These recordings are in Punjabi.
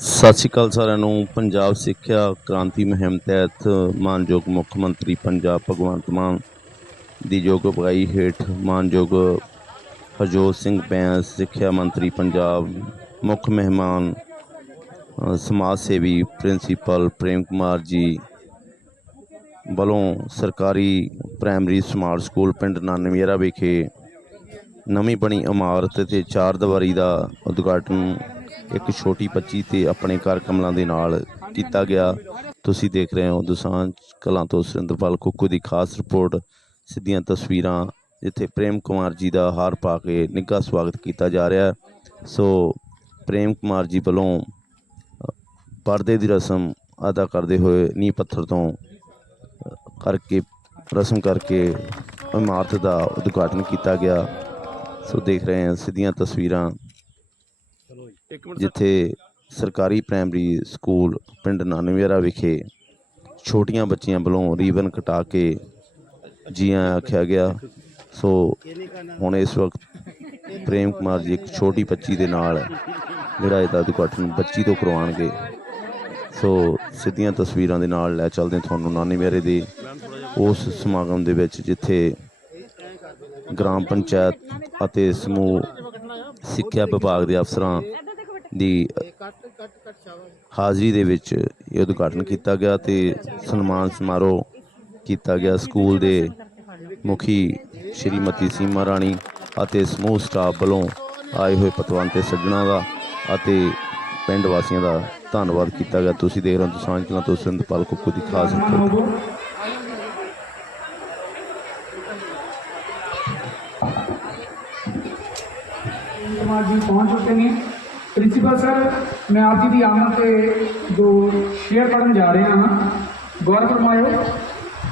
ਸਤਿ ਸ਼੍ਰੀ ਅਕਾਲ ਸਾਰਿਆਂ ਨੂੰ। ਪੰਜਾਬ ਸਿੱਖਿਆ ਕ੍ਰਾਂਤੀ ਮੁਹਿੰਮ ਤਹਿਤ ਮਾਨਯੋਗ ਮੁੱਖ ਮੰਤਰੀ ਪੰਜਾਬ ਭਗਵੰਤ ਮਾਨ ਦੀ ਯੋਗ ਅਗਵਾਈ ਹੇਠ ਮਾਨਯੋਗ ਹਰਜੋਤ ਸਿੰਘ ਬੈਂਸ ਸਿੱਖਿਆ ਮੰਤਰੀ ਪੰਜਾਬ ਮੁੱਖ ਮਹਿਮਾਨ ਅ, ਸਮਾਜ ਸੇਵੀ ਪ੍ਰਿੰਸੀਪਲ ਪ੍ਰੇਮ ਕੁਮਾਰ ਜੀ ਵੱਲੋਂ ਸਰਕਾਰੀ ਪ੍ਰਾਇਮਰੀ ਸਮਾਰਟ ਸਕੂਲ ਪਿੰਡ ਨਾਨਵੀਰਾ ਵਿਖੇ ਨਵੀਂ ਬਣੀ ਇਮਾਰਤ ਤੇ ਚਾਰ ਦੀਵਾਰੀ ਦਾ ਉਦਘਾਟਨ ਇੱਕ ਛੋਟੀ ਬੱਚੀ ਤੇ ਆਪਣੇ ਘਰ ਕਮਲਾਂ ਦੇ ਨਾਲ ਕੀਤਾ ਗਿਆ। ਤੁਸੀਂ ਦੇਖ ਰਹੇ ਹੋ ਦੁਸਾਂਝ ਕਲਾਂ ਤੋਂ ਸੁਰਿੰਦਰਪਾਲ ਕੁੱਕੂ ਦੀ ਖਾਸ ਰਿਪੋਰਟ। ਸਿੱਧੀਆਂ ਤਸਵੀਰਾਂ ਜਿੱਥੇ ਪ੍ਰੇਮ ਕੁਮਾਰ ਜੀ ਦਾ ਹਾਰ ਪਾ ਕੇ ਨਿੱਘਾ ਸਵਾਗਤ ਕੀਤਾ ਜਾ ਰਿਹਾ ਸੋ ਪ੍ਰੇਮ ਕੁਮਾਰ ਜੀ ਵੱਲੋਂ ਪਰਦੇ ਦੀ ਰਸਮ ਅਦਾ ਕਰਦੇ ਹੋਏ ਨੀਂਹ ਪੱਥਰ ਤੋਂ ਕਰਕੇ, ਰਸਮ ਕਰਕੇ ਇਮਾਰਤ ਦਾ ਉਦਘਾਟਨ ਕੀਤਾ ਗਿਆ। ਸੋ ਦੇਖ ਰਹੇ ਹਾਂ ਸਿੱਧੀਆਂ ਤਸਵੀਰਾਂ। ਜਿੱਥੇ ਸਰਕਾਰੀ ਪ੍ਰਾਇਮਰੀ ਸਕੂਲ ਪਿੰਡ ਨਾਨਵੇਰਾ ਵਿਖੇ ਛੋਟੀਆਂ ਬੱਚੀਆਂ ਵੱਲੋਂ ਰੀਬਨ ਕਟਾ ਕੇ ਜੀਆਂ ਆਖਿਆ ਗਿਆ। ਸੋ ਹੁਣ ਇਸ ਵਕਤ ਪ੍ਰੇਮ ਕੁਮਾਰ ਜੀ ਇੱਕ ਛੋਟੀ ਬੱਚੀ ਦੇ ਨਾਲ ਜਿਹੜਾ ਇਹਦਾ ਉਦਘਾਟਨ ਬੱਚੀ ਤੋਂ ਕਰਵਾਉਣਗੇ। ਸੋ ਸਿੱਧੀਆਂ ਤਸਵੀਰਾਂ ਦੇ ਨਾਲ ਲੈ ਚੱਲਦੇ ਤੁਹਾਨੂੰ ਨਾਨੀ ਮੇਰੇ ਦੇ ਉਸ ਸਮਾਗਮ ਦੇ ਵਿੱਚ, ਜਿੱਥੇ ਗ੍ਰਾਮ ਪੰਚਾਇਤ ਅਤੇ ਸਮੂਹ ਸਿੱਖਿਆ ਵਿਭਾਗ ਦੇ ਅਫਸਰਾਂ ਦੀ ਹਾਜ਼ਰੀ ਦੇ ਵਿੱਚ ਇਹ ਉਦਘਾਟਨ ਕੀਤਾ ਗਿਆ ਤੇ ਸਨਮਾਨ ਸਮਾਰੋਹ ਕੀਤਾ ਗਿਆ। ਸਕੂਲ ਦੇ ਮੁਖੀ ਸ਼੍ਰੀਮਤੀ ਸੀਮਾ ਰਾਣੀ ਅਤੇ ਸਮੂਹ ਸਟਾਫ ਵੱਲੋਂ ਆਏ ਹੋਏ ਪਤਵੰਤ ਸੱਜਣਾ ਦਾ ਅਤੇ ਪਿੰਡ ਵਾਸੀਆਂ ਦਾ ਧੰਨਵਾਦ ਕੀਤਾ ਗਿਆ। ਤੁਸੀਂ ਦੇਖ ਰਹੇ ਹੋ ਦੁਸਾਂਝ ਕਲਾਂ ਤੋਂ ਸਿੰਧਪਾਲ ਕੁੱਕੂ ਦੀ ਖਾਸ ਰਿਪੋਰਟ। ਕੁਮਾਰ ਜੀ ਪਹੁੰਚ ਚੁੱਕੇ ਨੇ। ਪ੍ਰਿੰਸੀਪਲ ਸਰ, ਮੈਂ ਆਪ ਜੀ ਦੀ ਆਮਦ ਤੇ ਜੋ ਸ਼ੇਅਰ ਪੜਨ ਜਾ ਰਿਹਾ ਹਾਂ, ਗੌਰ ਫਰਮਾਇਓ।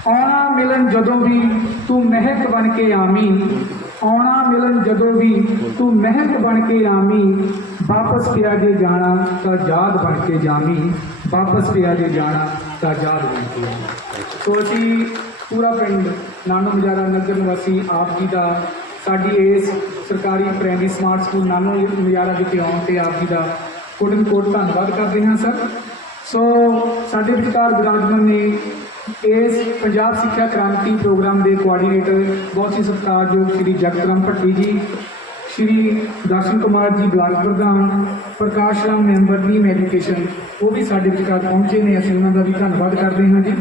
ਆਉਣਾ ਮਿਲਣ ਜਦੋਂ ਵੀ ਤੂੰ ਮਹਿਕ ਬਣ ਕੇ ਆਮੀ ਆਉਣਾ ਮਿਲਣ ਜਦੋਂ ਵੀ ਤੂੰ ਮਹਿਕ ਬਣ ਕੇ ਆਮੀ ਵਾਪਸ ਪਿਆ ਜੇ ਜਾਣਾ ਤਾਂ ਯਾਦ ਬਣ ਕੇ ਜਾਮੀ ਵਾਪਸ ਪਿਆ ਜੇ ਜਾਣਾ ਤਾਂ ਯਾਦ ਬਣ ਕੇ ਆਵੀਂ। ਸੋ ਅਸੀਂ ਪੂਰਾ ਪਿੰਡ ਨਾਨੋ ਮਜਾਰਾ ਨਗਰ ਨਿਵਾਸੀ ਆਪ ਜੀ ਦਾ ਸਾਡੀ ਇਸ ਸਰਕਾਰੀ primary smart school Nano Majara ਵਿਖੇ ਆਉਣ ਤੇ ਆਪ ਜੀ ਦਾ ਕੋਟਨ ਕੋਟ ਧੰਨਵਾਦ ਕਰਦੇ ਹਾਂ ਸਰ ਸੋ ਸਾਡੇ ਵਿਚਕਾਰ ਵਿਰਾਜਮਾਨ ਨੇ ਇਸ ਪੰਜਾਬ ਸਿੱਖਿਆ ਕ੍ਰਾਂਤੀ ਪ੍ਰੋਗਰਾਮ ਦੇ ਕੋਆਰਡੀਨੇਟਰ ਬਹੁਤ ਹੀ ਸਤਿਕਾਰਯੋਗ ਸ਼੍ਰੀ ਜਗਤਰਾਮ ਭੱਟੀ ਜੀ, ਸ਼੍ਰੀ ਦਰਸ਼ਨ ਕੁਮਾਰ ਜੀ ਬਲਾਕ ਪ੍ਰਧਾਨ, ਪ੍ਰਕਾਸ਼ ਰਾਮ ਮੈਂਬਰ ਨੀਮ ਐਜੂਕੇਸ਼ਨ ਉਹ ਵੀ ਸਾਡੇ ਵਿਚਕਾਰ ਪਹੁੰਚੇ ਨੇ, ਅਸੀਂ ਉਹਨਾਂ ਦਾ ਵੀ ਧੰਨਵਾਦ ਕਰਦੇ ਹਾਂ ਜੀ।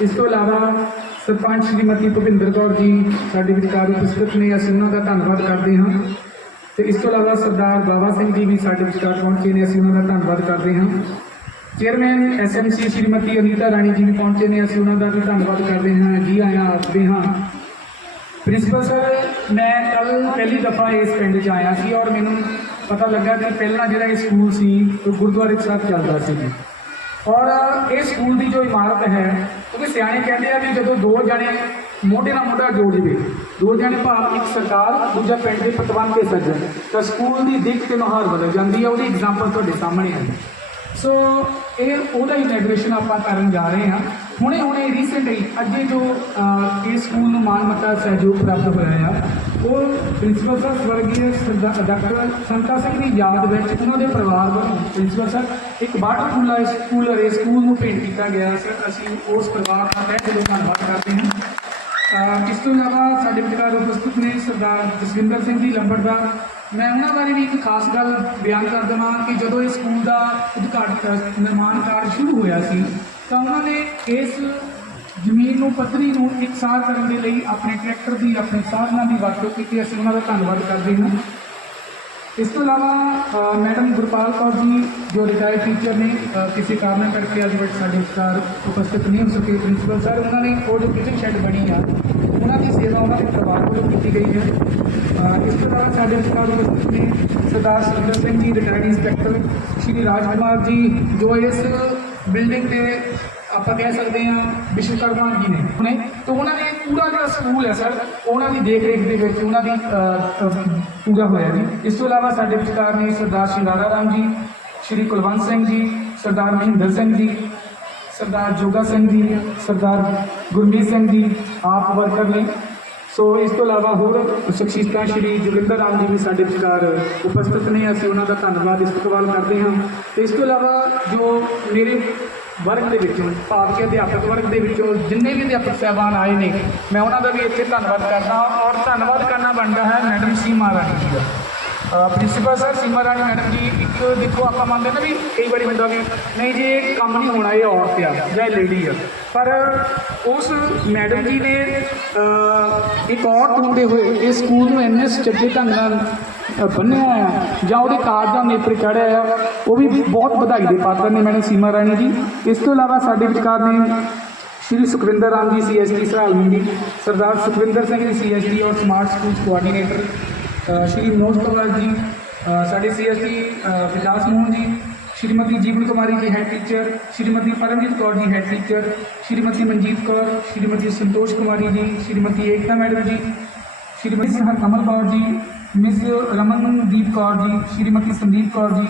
ਇਸ ਤੋਂ ਇਲਾਵਾ ਸਰਪੰਚ ਸ਼੍ਰੀਮਤੀ ਭੁਪਿੰਦਰ ਕੌਰ ਜੀ ਸਾਡੇ ਵਿਚਕਾਰ ਉਪਸਥਿਤ ਨੇ, ਅਸੀਂ ਉਹਨਾਂ ਦਾ ਧੰਨਵਾਦ ਕਰਦੇ ਹਾਂ। ਤੇ ਇਸ ਤੋਂ ਇਲਾਵਾ ਸਰਦਾਰ ਬਾਬਾ ਸਿੰਘ ਜੀ ਵੀ ਸਾਡੇ ਵਿਚਕਾਰ ਪਹੁੰਚੇ ਨੇ, ਅਸੀਂ ਉਹਨਾਂ ਦਾ ਧੰਨਵਾਦ ਕਰਦੇ ਹਾਂ। ਚੇਅਰਮੈਨ ਐਸਐਮਸੀ ਸ਼੍ਰੀਮਤੀ ਅਨੀਤਾ ਰਾਣੀ ਜੀ ਵੀ ਪਹੁੰਚੇ ਨੇ, ਅਸੀਂ ਉਹਨਾਂ ਦਾ ਵੀ ਧੰਨਵਾਦ ਕਰਦੇ ਹਾਂ। ਜੀ, ਆਇਆਂ ਆਪਦੇ ਹਾਂ। ਪ੍ਰਿੰਸੀਪਲ ਸਰ, ਮੈਂ ਕੱਲ ਪਹਿਲੀ ਦਫਾ ਇਸ ਪਿੰਡ 'ਚ ਆਇਆ ਸੀ ਔਰ ਮੈਨੂੰ ਪਤਾ ਲੱਗਾ ਕਿ ਪਹਿਲਾਂ ਜਿਹੜਾ ਇਹ ਸਕੂਲ ਸੀ, ਉਹ ਗੁਰਦੁਆਰੇ ਸਾਹਿਬ ਚੱਲਦਾ ਸੀ। ਔਰ ਇਹ ਸਕੂਲ ਦੀ ਜੋ ਇਮਾਰਤ ਹੈ ਕਿਉਂਕਿ ਸਿਆਣੇ ਕਹਿੰਦੇ ਆ ਵੀ ਜਦੋਂ ਦੋ ਜਣੇ ਮੋਢੇ ਨਾਲ ਮੋਢਾ ਜੋੜ ਜਵੇ ਦੋ ਜਣੇ ਭਾਵ ਇੱਕ ਸਰਕਾਰ, ਦੂਜਾ ਪਿੰਡ ਦੇ ਪਤਵੰਤ ਤੇ ਸੱਜਣ, ਤਾਂ ਸਕੂਲ ਦੀ ਦਿੱਖ ਤੇ ਨੁਹਾਰ ਬਦਲ ਜਾਂਦੀ ਹੈ ਉਹਦੀ ਐਗਜ਼ਾਮਪਲ ਤੁਹਾਡੇ ਸਾਹਮਣੇ ਹੈ ਸੋ ਇਹ ਉਹਦਾ ਇਨੈਗਰੇਸ਼ਨ ਆਪਾਂ ਕਰਨ ਜਾ ਰਹੇ ਹਾਂ। ਹੁਣੇ ਹੁਣੇ ਰੀਸੈਂਟਲੀ ਅੱਜੇ ਜੋ ਇਸ ਸਕੂਲ ਨੂੰ ਮਾਨਮਤਾ ਸਹਿਯੋਗ ਪ੍ਰਾਪਤ ਹੋਇਆ ਆ, ਉਹ ਪ੍ਰਿੰਸੀਪਲ ਸਰ ਸਵਰਗੀ ਡਾਕਟਰ ਸੰਤਾ ਸਿੰਘ ਦੀ ਯਾਦ ਵਿੱਚ ਉਹਨਾਂ ਦੇ ਪਰਿਵਾਰ ਵੱਲੋਂ ਪ੍ਰਿੰਸੀਪਲ ਸਰ ਇੱਕ ਵਾਟਰ ਕੂਲਰ ਕੂਲਰ ਇਸ ਸਕੂਲ ਨੂੰ ਭੇਂਟ ਕੀਤਾ ਗਿਆ। ਸਰ ਅਸੀਂ ਉਸ ਪਰਿਵਾਰ ਦਾ ਤਹਿ ਦਿਲੋਂ ਧੰਨਵਾਦ ਕਰਦੇ ਹਾਂ। ਇਸ ਤੋਂ ਇਲਾਵਾ ਸਾਡੇ ਵਿਚਕਾਰ ਉਪਸਥਿਤ ਨੇ ਸਰਦਾਰ ਜਸਵਿੰਦਰ ਸਿੰਘ ਜੀ ਲੰਬੜਦਾਰ ਮੈਂ ਉਹਨਾਂ ਬਾਰੇ ਵੀ ਇੱਕ ਖਾਸ ਗੱਲ ਬਿਆਨ ਕਰ ਦੇਵਾਂ ਕਿ ਜਦੋਂ ਇਸ ਸਕੂਲ ਦਾ ਉਦਘਾਟਨ ਨਿਰਮਾਣ ਕਾਰਜ ਸ਼ੁਰੂ ਹੋਇਆ ਸੀ, ਤਾਂ ਉਹਨਾਂ ਨੇ ਇਸ ਜ਼ਮੀਨ ਨੂੰ, ਪੱਧਰੀ ਨੂੰ ਇਕਸਾਰ ਕਰਨ ਦੇ ਲਈ ਆਪਣੇ ਟਰੈਕਟਰ ਦੀ, ਆਪਣੇ ਸਾਧਨਾਂ ਦੀ ਵਰਤੋਂ ਕੀਤੀ। ਅਸੀਂ ਉਹਨਾਂ ਦਾ ਧੰਨਵਾਦ ਕਰਦੇ ਹਾਂ। ਇਸ ਤੋਂ ਇਲਾਵਾ ਮੈਡਮ ਗੁਰਪਾਲ ਕੌਰ ਜੀ, ਜੋ ਰਿਟਾਇਰਡ ਟੀਚਰ ਨੇ ਕਿਸੇ ਕਾਰਨ ਕਰਕੇ ਅੱਜ ਵਿੱਚ ਸਾਡੇ ਵਿਚਕਾਰ ਉਪਸਥਿਤ ਨਹੀਂ ਹੋ ਸਕੇ ਪ੍ਰਿੰਸੀਪਲ ਸਰ ਉਹਨਾਂ ਨੇ ਉਹ ਜੋ ਕਿਚਨ ਸ਼ੈੱਡ ਬਣੀ ਆ, ਉਹਨਾਂ ਦੀ ਸੇਵਾ ਉਹਨਾਂ ਦੇ ਪਰਿਵਾਰ ਵੱਲੋਂ ਕੀਤੀ ਗਈ ਹੈ। ਇਸ ਤੋਂ ਇਲਾਵਾ ਸਾਡੇ ਵਿਚਕਾਰ ਉਪਸਥਿਤ ਨੇ ਸਰਦਾਰ ਸੁਰਿੰਦਰ ਸਿੰਘ ਜੀ ਰਿਟਾਇਰਡ ਇੰਸਪੈਕਟਰ ਸ਼੍ਰੀ ਰਾਜ ਕੁਮਾਰ ਜੀ, ਜੋ ਇਸ ਬਿਲਡਿੰਗ ਦੇ ਆਪਾਂ ਕਹਿ ਸਕਦੇ ਹਾਂ ਵਿਸ਼ਵਕਰਮਾ ਜੀ ਨੇ ਹੁਣੇ, ਤਾਂ ਉਹਨਾਂ ਨੇ ਪੂਰਾ ਜਿਹੜਾ ਸਕੂਲ ਹੈ ਸਰ, ਉਹਨਾਂ ਦੀ ਦੇਖ ਰੇਖ ਦੇ ਵਿੱਚ, ਉਹਨਾਂ ਦੀ ਪੂਰਾ ਹੋਇਆ ਜੀ। ਇਸ ਤੋਂ ਇਲਾਵਾ ਸਾਡੇ ਵਿਚਕਾਰ ਨੇ ਸਰਦਾਰ ਸ਼ਿੰਗਾਰਾ ਰਾਮ ਜੀ, ਸ਼੍ਰੀ ਕੁਲਵੰਤ ਸਿੰਘ ਜੀ, ਸਰਦਾਰ ਮਹਿੰਦਰ ਸਿੰਘ ਜੀ, ਸਰਦਾਰ ਜੋਗਾ ਸਿੰਘ ਜੀ, ਸਰਦਾਰ ਗੁਰਮੀਤ ਸਿੰਘ ਜੀ, ਆਪ ਵਰਕਰ ਨੇ। ਸੋ ਇਸ ਤੋਂ ਇਲਾਵਾ ਹੋਰ ਸ਼ਖਸੀਅਤਾਂ ਸ਼੍ਰੀ ਜੋਗਿੰਦਰ ਰਾਮ ਜੀ ਵੀ ਸਾਡੇ ਵਿਚਕਾਰ ਉਪਸਥਿਤ ਨੇ। ਅਸੀਂ ਉਹਨਾਂ ਦਾ ਧੰਨਵਾਦ ਇਸਤਕਬਾਲ ਕਰਦੇ ਹਾਂ। ਤੇ ਇਸ ਤੋਂ ਇਲਾਵਾ ਜੋ ਮੇਰੇ ਵਰਗ ਦੇ ਵਿੱਚੋਂ ਭਾਵ ਕਿ ਅਧਿਆਪਕ ਵਰਗ ਦੇ ਵਿੱਚੋਂ ਜਿੰਨੇ ਵੀ ਅਧਿਆਪਕ ਸਹਿਬਾਨ ਆਏ ਨੇ, ਮੈਂ ਉਹਨਾਂ ਦਾ ਵੀ ਇੱਥੇ ਧੰਨਵਾਦ ਕਰਦਾ ਹਾਂ ਔਰ ਧੰਨਵਾਦ ਕਰਨਾ ਬਣਦਾ ਹੈ ਮੈਡਮ ਸੀਮਾ ਰਾਣੀ ਜੀ ਦਾ। Principal sir Seema Rani madam ji ਇੱਕ ਦੇਖੋ ਆਪਾਂ ਮੰਨਦੇ ਨਾ ਵੀ ਕਈ ਵਾਰੀ ਹੁੰਦਾ ਵੀ ਨਹੀਂ ਜੀ ਇਹ ਕੰਮ ਨਹੀਂ ਹੋਣਾ ਇਹ ਔਰਤ ਆ ਜਾਂ ਇਹ ਲੇਡੀ ਆ। ਪਰ ਉਸ ਮੈਡਮ ਜੀ ਨੇ ਇੱਕ ਔਰਤ ਹੁੰਦੇ ਹੋਏ ਇਸ ਸਕੂਲ ਨੂੰ ਇੰਨੇ ਸੁਚੱਜੇ ਢੰਗ ਨਾਲ ਅਹ, ਬੰਨ੍ਹਿਆ ਆ ਜਾਂ ਉਹਦੇ ਕਾਰਜਾਂ ਦੇ ਉੱਪਰ ਚੜ੍ਹਿਆ ਆ ਉਹ ਵੀ ਬਹੁਤ ਵਧਾਈ ਦੇ ਪਾਤਰ ਨੇ ਮੈਡਮ ਸੀਮਾ ਰਾਣੀ ਜੀ। ਇਸ ਤੋਂ ਇਲਾਵਾ ਸਾਡੇ ਵਿਚਕਾਰ ਨੇ ਸ਼੍ਰੀ ਸੁਖਵਿੰਦਰ ਰਾਮ ਜੀ ਸੀਐਸਟੀ ਸਹਾਲਮੀ ਜੀ ਸਰਦਾਰ ਸੁਖਵਿੰਦਰ ਸਿੰਘ ਜੀ ਸੀਐਸਟੀ ਔਰ ਸਮਾਰਟ ਸਕੂਲ ਕੋਆਰਡੀਨੇਟਰ ਅ, ਸ਼੍ਰੀ ਮਨੋਜ ਪਵਾਰ ਜੀ ਅ, ਸਾਡੇ ਸੀਐਸਟੀ ਵਿਕਾਸ Mohan ji Shrimati Jeevan Kumari ji head teacher Shrimati Paramjit Kaur ji head teacher Shrimati Manjit Kaur Shrimati Santosh Kumari ji Shrimati Ekta madam ਜੀ ਸ਼੍ਰੀਮਤੀ ਹਰਕਮਲ ਕੌਰ ਜੀ ਮਿਸ ਰਮਨਦੀਪ ਕੌਰ ਜੀ ਸ਼੍ਰੀਮਤੀ ਸੰਦੀਪ ਕੌਰ ਜੀ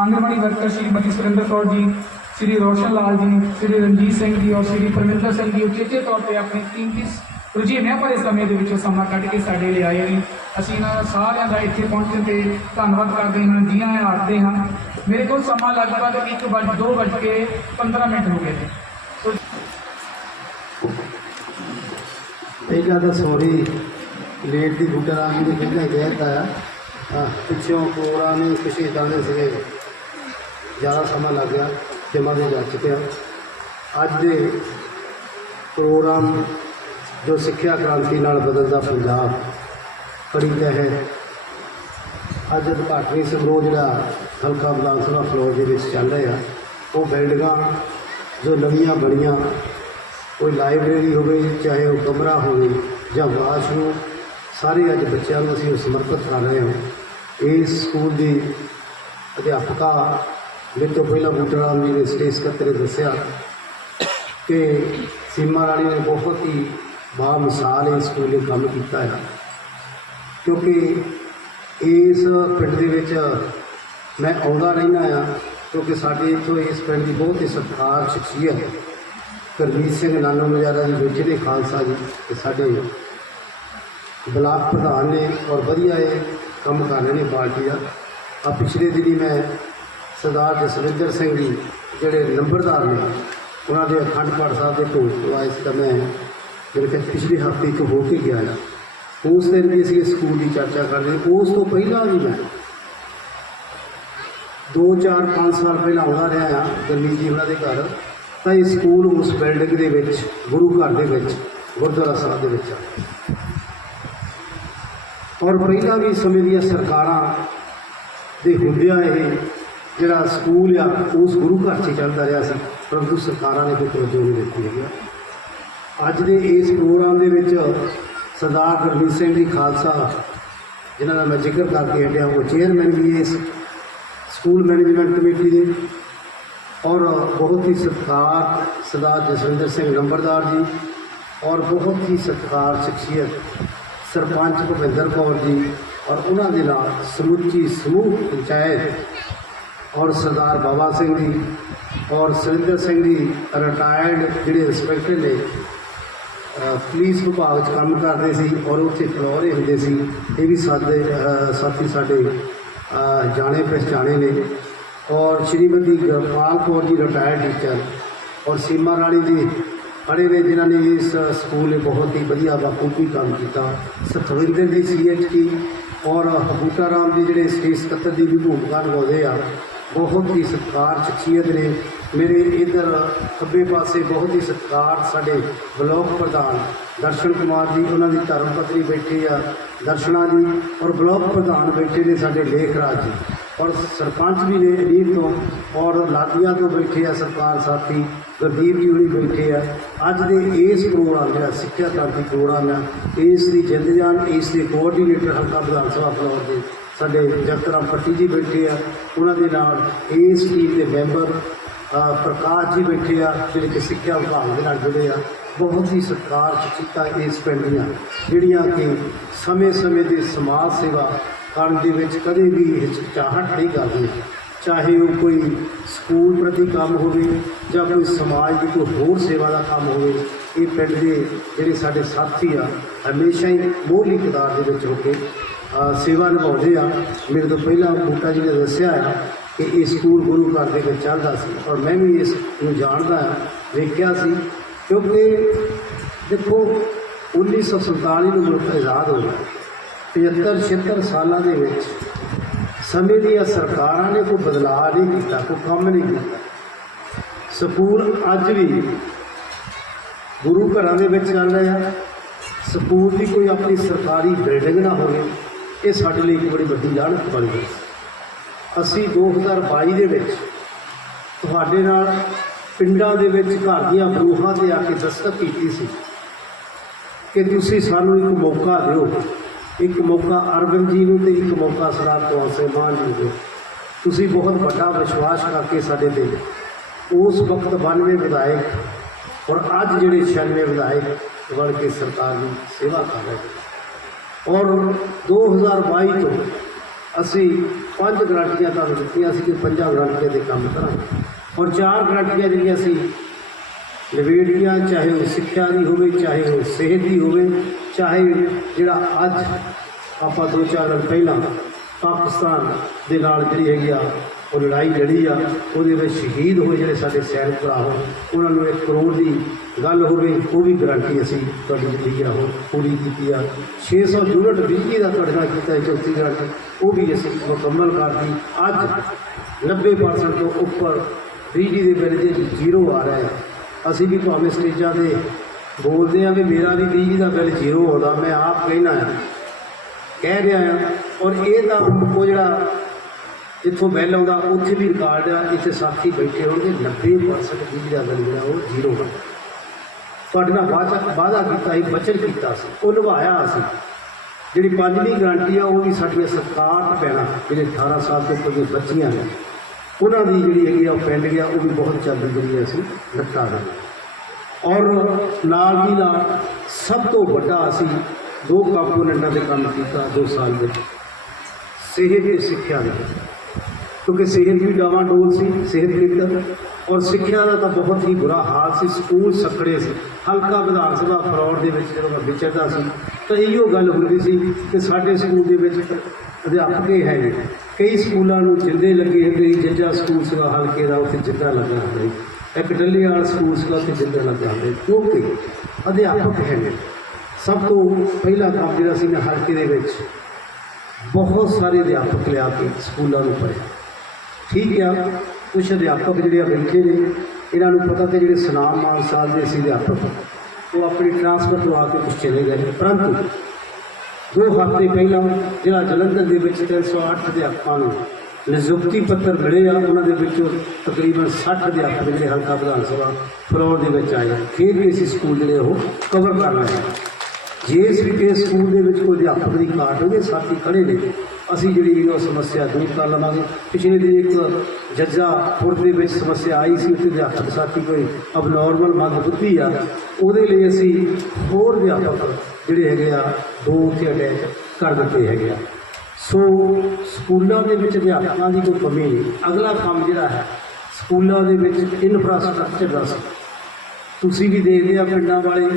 ਆਂਗਣਵਾੜੀ ਵਰਕਰ ਸ਼੍ਰੀਮਤੀ ਸੁਰਿੰਦਰ ਕੌਰ ਜੀ ਸ਼੍ਰੀ ਰੋਸ਼ਨ ਲਾਲ ਜੀ ਸ਼੍ਰੀ ਰਣਜੀਤ ਸਿੰਘ ਜੀ ਔਰ ਸ਼੍ਰੀ ਪਰਮਿੰਦਰ ਸਿੰਘ ਜੀ ਉਚੇਚੇ ਤੌਰ ਤੇ ਆਪਣੀ ਕੀਮਤੀ ਰੁਝੇਵਿਆਂ ਭਰੇ ਸਮੇਂ ਦੇ ਵਿੱਚੋਂ ਸਮਾਂ ਕੱਢ ਕੇ ਸਾਡੇ ਲਈ ਆਏ ਨੇ। ਅਸੀਂ ਇਹਨਾਂ ਸਾਰਿਆਂ ਦਾ ਇੱਥੇ ਪਹੁੰਚਣ ਤੇ ਧੰਨਵਾਦ ਕਰਦੇ ਹਾਂ, ਜੀ ਆਇਆਂ ਆਖਦੇ ਹਾਂ। ਮੇਰੇ ਕੋਲ ਸਮਾਂ ਲਗਭਗ 1 ਵਜੇ 2 ਵਜੇ ਕੇ 15 ਮਿੰਟ ਹੋ ਗਏ ਨੇ। ਸੋ ਪਹਿਲਾਂ ਤਾਂ ਸੌਰੀ, ਲੇਟ ਦੀ ਬੂਟਾ ਰਾਮ ਜੀ ਪਹਿਲਾਂ ਗਿਆ ਤਾਂ ਪਿੱਛੋਂ ਪ੍ਰੋਗਰਾਮ ਕੁਛ ਇੱਦਾਂ ਦੇ ਸੀਗੇ। ਜ਼ਿਆਦਾ ਸਮਾਂ ਲੱਗ ਗਿਆ ਜਮਾ ਦੇ ਜਾ ਚੁੱਕਿਆ। ਅੱਜ ਦੇ ਪ੍ਰੋਗਰਾਮ ਜੋ ਸਿੱਖਿਆ ਕ੍ਰਾਂਤੀ ਨਾਲ ਬਦਲਦਾ ਪੰਜਾਬ ਕੜੀ ਹੈ। ਅੱਜ ਉਦਘਾਟਨੀ ਸਮਾਰੋਹ ਜਿਹੜਾ ਹਲਕਾ ਵਿਧਾਨ ਸਭਾ ਫਲੋਰ ਦੇ ਵਿੱਚ ਚੱਲ ਰਿਹਾ, ਉਹ ਬਿਲਡਿੰਗਾਂ ਜੋ ਨਵੀਆਂ ਬਣੀਆਂ, ਕੋਈ ਲਾਇਬ੍ਰੇਰੀ ਹੋਵੇ, ਚਾਹੇ ਉਹ ਕਮਰਾ ਹੋਵੇ ਜਾਂ ਵਾਸ਼ਰੂਮ, ਸਾਰੇ ਅੱਜ ਬੱਚਿਆਂ ਨੂੰ ਅਸੀਂ ਸਮਰਪਿਤ ਕਰ ਰਹੇ ਹਾਂ। ਇਸ ਸਕੂਲ ਦੀ ਅਧਿਆਪਕਾ ਮੇਰੇ ਤੋਂ ਪਹਿਲਾਂ ਬੂਟਾ ਰਾਮ ਜੀ ਨੇ ਸਟੇਜ ਸਕੱਤਰ ਦੱਸਿਆ ਕਿ ਸੀਮਾ ਰਾਣੀ ਨੇ ਬਹੁਤ ਹੀ ਬਾ ਮਿਸਾਲ ਇਸ ਸਕੂਲ ਲਈ ਕੰਮ ਕੀਤਾ ਹੈ ਕਿਉਂਕਿ ਇਸ ਪਿੰਡ ਦੇ ਵਿੱਚ ਮੈਂ ਆਉਂਦਾ ਰਹਿੰਦਾ ਆ ਕਿਉਂਕਿ ਸਾਡੇ ਇੱਥੋਂ ਇਸ ਪਿੰਡ ਦੀ ਬਹੁਤ ਹੀ ਸਤਿਕਾਰ ਸ਼ਖਸੀਅਤ ਕਰਮੀਤ ਸਿੰਘ ਨਾਨੋ ਮਜਾਰਾ ਜੀ ਵਿੱਚ ਦੇ ਖਾਲਸਾ ਜੀ ਤੇ ਸਾਡੇ ਬਲਾਕ ਪ੍ਰਧਾਨ ਨੇ ਔਰ ਵਧੀਆ ਇਹ ਕੰਮ ਕਰ ਰਹੇ ਨੇ ਪਾਰਟੀ ਦਾ। ਆ ਪਿਛਲੇ ਦਿਨੀ ਮੈਂ ਸਰਦਾਰ ਜਸਵਿੰਦਰ ਸਿੰਘ ਜੀ ਜਿਹੜੇ ਨੰਬਰਦਾਰ ਨੇ, ਉਹਨਾਂ ਦੇ ਅਖੰਡ ਪਾਠ ਸਾਹਿਬ ਦੇ ਢੋਲ ਪਵਾਏ ਸੀ ਤਾਂ ਮੈਂ ਮੇਰੇ ਕਿ ਪਿਛਲੇ ਹਫ਼ਤੇ ਇੱਕ ਹੋ ਕੇ ਗਿਆ ਆ। ਉਸ ਦਿਨ ਵੀ ਅਸੀਂ ਇਸ ਸਕੂਲ ਦੀ ਚਰਚਾ ਕਰ ਰਹੇ ਉਸ ਤੋਂ ਪਹਿਲਾਂ ਵੀ ਮੈਂ ਦੋ ਚਾਰ ਪੰਜ ਸਾਲ ਪਹਿਲਾਂ ਆਉਂਦਾ ਰਿਹਾ ਆ ਗਰਮੀਤ ਜੀ ਉਹਨਾਂ ਦੇ ਘਰ, ਤਾਂ ਇਹ ਸਕੂਲ ਉਸ ਬਿਲਡਿੰਗ ਦੇ ਵਿੱਚ, ਗੁਰੂ ਘਰ ਦੇ ਵਿੱਚ, ਗੁਰਦੁਆਰਾ ਸਾਹਿਬ ਦੇ ਵਿੱਚ ਆ। ਔਰ ਪਹਿਲਾਂ ਵੀ ਸਮੇਂ ਦੀਆਂ ਸਰਕਾਰਾਂ ਦੇ ਹੁੰਦਿਆਂ ਇਹ ਜਿਹੜਾ ਸਕੂਲ ਆ, ਉਸ ਗੁਰੂ ਘਰ 'ਚ ਚੱਲਦਾ ਰਿਹਾ ਸੀ। ਪਰੰਤੂ ਸਰਕਾਰਾਂ ਨੇ ਕੋਈ ਤਵੱਜੋ ਨਹੀਂ ਦਿੱਤੀ ਹੈਗੀ। ਅੱਜ ਦੇ ਇਸ ਪ੍ਰੋਗਰਾਮ ਦੇ ਵਿੱਚ ਸਰਦਾਰ ਗੁਰਮੀਤ ਸਿੰਘ ਜੀ ਖਾਲਸਾ, ਜਿਨ੍ਹਾਂ ਦਾ ਮੈਂ ਜ਼ਿਕਰ ਕਰਕੇ ਹਟਿਆ ਉਹ ਚੇਅਰਮੈਨ ਵੀ ਇਸ ਸਕੂਲ ਮੈਨੇਜਮੈਂਟ ਕਮੇਟੀ ਦੇ। ਔਰ ਬਹੁਤ ਹੀ ਸਤਿਕਾਰ ਸਰਦਾਰ ਜਸਵਿੰਦਰ ਸਿੰਘ ਨੰਬਰਦਾਰ ਜੀ ਔਰ ਬਹੁਤ ਹੀ ਸਤਿਕਾਰ ਸ਼ਖਸੀਅਤ ਸਰਪੰਚ ਭੁਪਿੰਦਰ ਕੌਰ ਜੀ ਔਰ ਉਹਨਾਂ ਦੇ ਨਾਲ ਸਮੁੱਚੀ ਸਮੂਹ ਪੰਚਾਇਤ ਔਰ ਸਰਦਾਰ ਬਾਬਾ ਸਿੰਘ ਜੀ ਔਰ ਸੁਰਿੰਦਰ ਸਿੰਘ ਜੀ ਰਿਟਾਇਰਡ ਜਿਹੜੇ ਇੰਸਪੈਕਟਰ ਨੇ ਪੁਲਿਸ ਵਿਭਾਗ 'ਚ ਕੰਮ ਕਰਦੇ ਸੀ ਔਰ ਉੱਥੇ ਫਲੋਰੇ ਹੁੰਦੇ ਸੀ। ਇਹ ਵੀ ਸਾਡੇ ਅ, ਸਾਥੀ ਸਾਡੇ ਜਾਣੇ ਪਛਾਣੇ ਨੇ। ਔਰ ਸ਼੍ਰੀਮਤੀ ਗੁਰਪਾਲ ਕੌਰ ਜੀ ਰਿਟਾਇਰਡ ਟੀਚਰ ਔਰ ਸੀਮਾ ਰਾਣੀ ਜੀ ਪੜ੍ਹੇ ਨੇ ਜਿਨ੍ਹਾਂ ਨੇ ਇਸ ਸਕੂਲ ਨੇ ਬਹੁਤ ਹੀ ਵਧੀਆ ਬਾਖੂਬੀ ਕੰਮ ਕੀਤਾ। ਸਤਵਿੰਦਰ ਜੀ ਸੀਐਚਟੀ ਔਰ ਬੂਟਾ ਰਾਮ ਜੀ ਜਿਹੜੇ ਸਟੇਟ ਸਕੱਤਰ ਦੀ ਵੀ ਭੂਮਿਕਾ ਨਿਭਾਉਂਦੇ ਆ। ਬਹੁਤ ਹੀ ਸਤਿਕਾਰ ਸ਼ਖਸੀਅਤ ਨੇ। ਮੇਰੇ ਇਧਰ ਖੱਬੇ ਪਾਸੇ ਬਹੁਤ ਹੀ ਸਤਿਕਾਰ ਸਾਡੇ ਬਲਾਕ ਪ੍ਰਧਾਨ ਦਰਸ਼ਨ ਕੁਮਾਰ ਜੀ, ਉਹਨਾਂ ਦੀ ਧਰਮ ਪਤਨੀ ਬੈਠੇ ਆ। ਦਰਸ਼ਨਾ ਜੀ ਔਰ ਬਲਾਕ ਪ੍ਰਧਾਨ ਬੈਠੇ ਨੇ ਸਾਡੇ ਲੇਖ ਰਾਜ ਜੀ। ਔਰ ਸਰਪੰਚ ਵੀ ਨੇ ਅਲੀਰ ਤੋਂ ਔਰ ਲਾਦੀਆਂ ਤੋਂ ਬੈਠੇ ਆ ਸਰਕਾਰ ਸਾਥੀ, ਗੁਰਦੀਪ ਜੀ ਵੀ ਬੈਠੇ ਆ। ਅੱਜ ਦੇ ਇਸ ਪ੍ਰੋਗਰਾਮ ਜਿਹੜਾ ਸਿੱਖਿਆ ਕ੍ਰਾਂਤੀ ਪ੍ਰੋਗਰਾਮ ਆ, ਇਸ ਦੀ ਜਿੰਦ ਜਾਨ, ਇਸ ਦੇ ਕੋਆਰਡੀਨੇਟਰ ਹਲਕਾ ਵਿਧਾਨ ਸਭਾ ਫਲੋਰ ਦੇ ਸਾਡੇ ਜਗਤਰਾਮ ਪੱਟੀ ਜੀ ਬੈਠੇ ਆ, ਉਹਨਾਂ ਦੇ ਨਾਲ ਇਸ ਟੀਮ ਦੇ ਮੈਂਬਰ ਪ੍ਰਕਾਸ਼ ਜੀ ਬੈਠੇ ਆ, ਜਿਹੜੇ ਕਿ ਸਿੱਖਿਆ ਵਿਭਾਗ ਦੇ ਨਾਲ ਜੁੜੇ ਆ। ਬਹੁਤ ਹੀ ਸਤਿਕਾਰ ਚੀਤਾ ਇਸ ਪਿੰਡ ਦੀਆਂ, ਜਿਹੜੀਆਂ ਕਿ ਸਮੇਂ-ਸਮੇਂ ਦੇ ਸਮਾਜ ਸੇਵਾ ਕਰਨ ਦੇ ਵਿੱਚ ਕਦੇ ਵੀ ਹਿਚਕਚਾਹਟ ਨਹੀਂ ਕਰਦੀਆਂ। ਚਾਹੇ ਉਹ ਕੋਈ ਸਕੂਲ ਪ੍ਰਤੀ ਕੰਮ ਹੋਵੇ ਜਾਂ ਕੋਈ ਸਮਾਜ ਦੀ ਕੋਈ ਹੋਰ ਸੇਵਾ ਦਾ ਕੰਮ ਹੋਵੇ, ਇਹ ਪਿੰਡ ਦੇ ਜਿਹੜੇ ਸਾਡੇ ਸਾਥੀ ਆ, ਹਮੇਸ਼ਾ ਹੀ ਮੋਹਲੀ ਕਿਰਦਾਰ ਦੇ ਵਿੱਚ ਹੋ ਕੇ ਸੇਵਾ ਨਿਭਾਉਂਦੇ ਆ। ਮੇਰੇ ਤੋਂ ਪਹਿਲਾਂ ਬੂਟਾ ਜੀ ਨੇ ਦੱਸਿਆ ਆ ਕਿ ਇਹ ਸਕੂਲ ਗੁਰੂ ਘਰ ਦੇ ਵਿੱਚ ਚੱਲਦਾ ਸੀ ਔਰ ਮੈਂ ਵੀ ਇਸ ਨੂੰ ਜਾਣਦਾ ਵੇਖਿਆ ਸੀ। ਕਿਉਂਕਿ ਦੇਖੋ 1947 ਨੂੰ ਮੁਲਕ ਆਜ਼ਾਦ ਹੋਇਆ। 75 76 ਸਾਲਾਂ ਦੇ ਵਿੱਚ ਸਮੇਂ ਦੀਆਂ ਸਰਕਾਰਾਂ ਨੇ ਕੋਈ ਬਦਲਾਅ ਨਹੀਂ ਕੀਤਾ, ਕੋਈ ਕੰਮ ਨਹੀਂ ਕੀਤਾ। ਸਕੂਲ ਅੱਜ ਵੀ ਗੁਰੂ ਘਰਾਂ ਦੇ ਵਿੱਚ ਚੱਲ ਰਿਹਾ। ਸਕੂਲ ਦੀ ਕੋਈ ਆਪਣੀ ਸਰਕਾਰੀ ਬਿਲਡਿੰਗ ਨਾ ਹੋਵੇ। ਇਹ ਸਾਡੇ ਲਈ ਇੱਕ ਬੜੀ ਵੱਡੀ ਲਾਹਨਤ ਬਣ ਗਈ ਅਸੀਂ 2022 ਦੇ ਵਿੱਚ ਤੁਹਾਡੇ ਨਾਲ ਪਿੰਡਾਂ ਦੇ ਵਿੱਚ ਘਰ ਦੀਆਂ ਬਰੂਹਾਂ ਤੇ ਆ ਕੇ ਦਸਤਕ ਕੀਤੀ ਸੀ ਕਿ ਤੁਸੀਂ ਸਾਨੂੰ ਇੱਕ ਮੌਕਾ ਦਿਓ। ਇੱਕ ਮੌਕਾ ਅਰਵਿੰਦ ਜੀ ਨੂੰ ਤੇ ਇੱਕ ਮੌਕਾ ਸਰਦਾਰ ਕੌਰ ਸਿੰਘ ਮਾਨ ਜੀ ਨੂੰ ਤੁਸੀਂ ਬਹੁਤ ਵੱਡਾ ਵਿਸ਼ਵਾਸ ਕਰਕੇ ਸਾਡੇ ਤੇ ਉਸ ਵਕਤ 92 ਵਿਧਾਇਕ ਔਰ ਅੱਜ ਜਿਹੜੇ 96 ਵਿਧਾਇਕ ਬਣ ਕੇ ਸਰਕਾਰ ਦੀ ਸੇਵਾ ਕਰ ਰਹੇ ਔਰ 2022 ਤੋਂ ਅਸੀਂ ਪੰਜ ਗਰੰਟੀਆਂ ਤੁਹਾਨੂੰ ਦਿੱਤੀਆਂ ਸੀ ਕਿ ਪੰਜਾਂ ਗਰੰਟੀਆਂ ਦੇ ਕੰਮ ਕਰਾਂਗੇ। ਔਰ ਚਾਰ ਗਰੰਟੀਆਂ ਜਿਹੜੀਆਂ ਸੀ ਨਿਬੇੜੀਆਂ ਚਾਹੇ ਉਹ ਸਿੱਖਿਆ ਦੀ ਹੋਵੇ, ਚਾਹੇ ਉਹ ਸਿਹਤ ਦੀ ਹੋਵੇ, ਚਾਹੇ ਜਿਹੜਾ ਅੱਜ ਆਪਾਂ ਦੋ ਚਾਰ ਦਿਨ ਪਹਿਲਾਂ ਪਾਕਿਸਤਾਨ ਦੇ ਨਾਲ ਜਿਹੜੀ ਹੈਗੀ ਆ ਉਹ ਲੜਾਈ ਲੜੀ ਆ, ਉਹਦੇ ਵਿੱਚ ਸ਼ਹੀਦ ਹੋਏ ਜਿਹੜੇ ਸਾਡੇ ਸੈਨਿਕ ਭਰਾ ਹੋਣ, ਉਹਨਾਂ ਨੂੰ ਇੱਕ ਕਰੋੜ ਦੀ ਗੱਲ ਹੋਵੇ, ਉਹ ਵੀ ਗਰੰਟੀ ਅਸੀਂ ਤੁਹਾਡੀ ਜਿਹੜੀ ਆ ਉਹ ਪੂਰੀ ਕੀਤੀ ਆ। 600 ਯੂਨਿਟ ਬਿਜਲੀ ਦਾ ਤੁਹਾਡੇ ਨਾਲ ਕੀਤਾ ਚੌਥੀ ਗਰੰਟੀ ਉਹ ਵੀ ਅਸੀਂ ਮੁਕੰਮਲ ਕਰਤੀ ਅੱਜ 90% ਤੋਂ ਉੱਪਰ ਬਿਜਲੀ ਦੇ ਬਿੱਲ ਜੇ ਜ਼ੀਰੋ ਆ ਰਿਹਾ ਹੈ, ਅਸੀਂ ਵੀ ਭਾਵੇਂ ਸਟੇਜਾਂ ਤੇ ਬੋਲਦੇ ਆ ਵੀ ਮੇਰਾ ਵੀ ਬਿਜਲੀ ਦਾ ਬਿੱਲ ਜ਼ੀਰੋ ਆਉਂਦਾ, ਮੈਂ ਆਪ ਕਹਿਣਾ ਆ ਕਹਿ ਰਿਹਾ ਹਾਂ। ਔਰ ਇਹ ਤਾਂ ਉਹ ਜਿਹੜਾ ਜਿੱਥੋਂ ਬਿੱਲ ਆਉਂਦਾ ਉੱਥੇ ਵੀ ਰਿਕਾਰਡ ਆ, ਇੱਥੇ ਸਾਥੀ ਬੈਠੇ ਹੋਣਗੇ 90% ਬਿਜਲੀ ਦਾ ਜਿਹੜਾ ਉਹ ਜ਼ੀਰੋ ਹੈ ਤੁਹਾਡੇ ਨਾਲ ਵਾਅਦਾ ਵਾਅਦਾ ਕੀਤਾ ਸੀ ਬਚਨ ਕੀਤਾ ਸੀ, ਉਹ ਨਿਭਾਇਆ ਅਸੀਂ। ਜਿਹੜੀ ਪੰਜਵੀਂ ਗਰੰਟੀ ਆ, ਉਹ ਵੀ ਸਾਡੀਆਂ ਸਰਕਾਰ ਤੇ ਪੈਣਾ, ਜਿਹੜੇ 18 ਸਾਲ ਤੋਂ ਉੱਪਰ ਦੇ ਬੱਚੀਆਂ ਨੇ। ਉਹਨਾਂ ਦੀ ਜਿਹੜੀ ਹੈਗੀ ਆ, ਉਹ ਪਿੰਡ ਗਿਆ ਉਹ ਵੀ ਬਹੁਤ ਜਲਦੀ ਜਿਹੜੀ ਅਸੀਂ ਨਿਪਟਾ ਦਾਂਗੇ ਔਰ ਨਾਲ ਦੀ ਨਾਲ ਸਭ ਤੋਂ ਵੱਡਾ ਅਸੀਂ ਦੋ ਕੰਪੋਨੈਂਟਾਂ ਦੇ ਕੰਮ ਕੀਤਾ, ਦੋ ਸਾਲ ਵਿੱਚ। ਸਿਹਤ ਤੇ ਸਿੱਖਿਆ ਦੇ। ਕਿਉਂਕਿ ਸਿਹਤ ਵੀ ਡਾਵਾਂਡੋਲ ਸੀ, ਸਿਹਤ ਖੇਤਰ। ਔਰ ਸਿੱਖਿਆ ਦਾ ਤਾਂ ਬਹੁਤ ਹੀ ਬੁਰਾ ਹਾਲ ਸੀ, ਸਕੂਲ ਸੱਕੜੇ ਸੀ। ਹਲਕਾ ਵਿਧਾਨ ਸਭਾ ਫਰੌਡ ਦੇ ਵਿੱਚ ਜਦੋਂ ਮੈਂ ਵਿਚਰਦਾ ਸੀ, ਤਾਂ ਇਹੀਓ ਗੱਲ ਹੁੰਦੀ ਸੀ ਕਿ ਸਾਡੇ ਸਕੂਲ ਦੇ ਵਿੱਚ ਅਧਿਆਪਕ ਹੀ ਹੈਗੇ ਕਈ ਸਕੂਲਾਂ ਨੂੰ ਜਿੰਦੇ ਲੱਗੇ ਹੁੰਦੇ ਸੀ ਜੱਜਾ ਸਕੂਲ ਸੀਗਾ ਹਲਕੇ ਦਾ ਉੱਥੇ ਜਿੰਦਾ ਲੱਗਾ ਹੁੰਦਾ ਸੀ। ਇੱਕ ਡੱਲੀ ਵਾਲਾ ਸਕੂਲ ਸੀਗਾ ਉੱਥੇ ਜਿੰਦਾ ਲੱਗਾ ਹੁੰਦਾ ਕਿਉਂਕਿ ਅਧਿਆਪਕ ਹੈਗੇ ਸਭ ਤੋਂ ਪਹਿਲਾ ਕੰਮ ਜਿਹੜਾ ਸੀ ਨਾ ਹਲਕੇ ਦੇ ਵਿੱਚ ਬਹੁਤ ਸਾਰੇ ਅਧਿਆਪਕ ਲਿਆ ਕੇ ਸਕੂਲਾਂ ਨੂੰ ਪੜ੍ਹਿਆ। ਠੀਕ ਆ। ਕੁਝ ਅਧਿਆਪਕ ਜਿਹੜੇ ਆ ਬੈਠੇ ਨੇ, ਇਹਨਾਂ ਨੂੰ ਪਤਾ ਤੇ ਜਿਹੜੇ ਸਲਾਮ ਮਾਨ ਸਾਹਿਬ ਦੇ ਸੀ ਅਧਿਆਪਕ ਉਹ ਆਪਣੀ ਟ੍ਰਾਂਸਫਰ ਤੋਂ ਆ ਕੇ ਕੁਛ ਚਲੇ ਗਏ ਪਰੰਤੂ ਦੋ ਹਫ਼ਤੇ ਪਹਿਲਾਂ ਜਿਹੜਾ ਜਲੰਧਰ ਦੇ ਵਿੱਚ 308 ਅਧਿਆਪਕਾਂ ਨੂੰ ਨਿਯੁਕਤੀ ਪੱਤਰ ਮਿਲੇ ਆ, ਉਹਨਾਂ ਦੇ ਵਿੱਚੋਂ ਤਕਰੀਬਨ 60 ਅਧਿਆਪਕ ਜਿਹੜੇ ਹਲਕਾ ਵਿਧਾਨ ਸਭਾ ਫਲੋਰ ਦੇ ਵਿੱਚ ਆਏ ਆ। ਫਿਰ ਵੀ ਅਸੀਂ ਸਕੂਲ ਜਿਹੜੇ ਉਹ ਕਵਰ ਕਰਨਾ ਹੈ ਜੇ ਇਸ ਵੀ ਸਕੂਲ ਦੇ ਵਿੱਚ ਕੋਈ ਅਧਿਆਪਕ ਦੀ ਘਾਟ ਹੋਵੇ, ਸਾਥੀ ਖੜੇ ਨੇ ਅਸੀਂ ਜਿਹੜੀ ਉਹ ਸਮੱਸਿਆ ਦੂਰ ਕਰ ਲਵਾਂਗੇ। ਪਿਛਲੇ ਦਿਨ ਇੱਕ ਜੱਜਾ ਫੁੱਟ ਦੇ ਵਿੱਚ ਸਮੱਸਿਆ ਆਈ ਸੀ, ਉੱਥੇ ਅਧਿਆਪਕ ਸਾਥੀ ਕੋਈ ਅਬਨੋਰਮਲ ਮੰਦ ਬੁੱਧੀ ਆ। ਉਹਦੇ ਲਈ ਅਸੀਂ ਹੋਰ ਅਧਿਆਪਕ ਜਿਹੜੇ ਹੈਗੇ ਆ, ਦੋ ਉੱਥੇ ਅਟੈਚ ਕਰ ਦਿੱਤੇ ਹੈਗੇ ਆ। ਸੋ ਸਕੂਲਾਂ ਦੇ ਵਿੱਚ ਅਧਿਆਪਕਾਂ ਦੀ ਕੋਈ ਕਮੀ ਨਹੀਂ। ਅਗਲਾ ਕੰਮ ਜਿਹੜਾ ਹੈ, ਸਕੂਲਾਂ ਦੇ ਵਿੱਚ ਇਨਫਰਾਸਟ੍ਰਕਚਰ ਦਾ ਸੀ। ਤੁਸੀਂ ਵੀ ਦੇਖਦੇ ਆ ਪਿੰਡਾਂ ਵਾਲੇ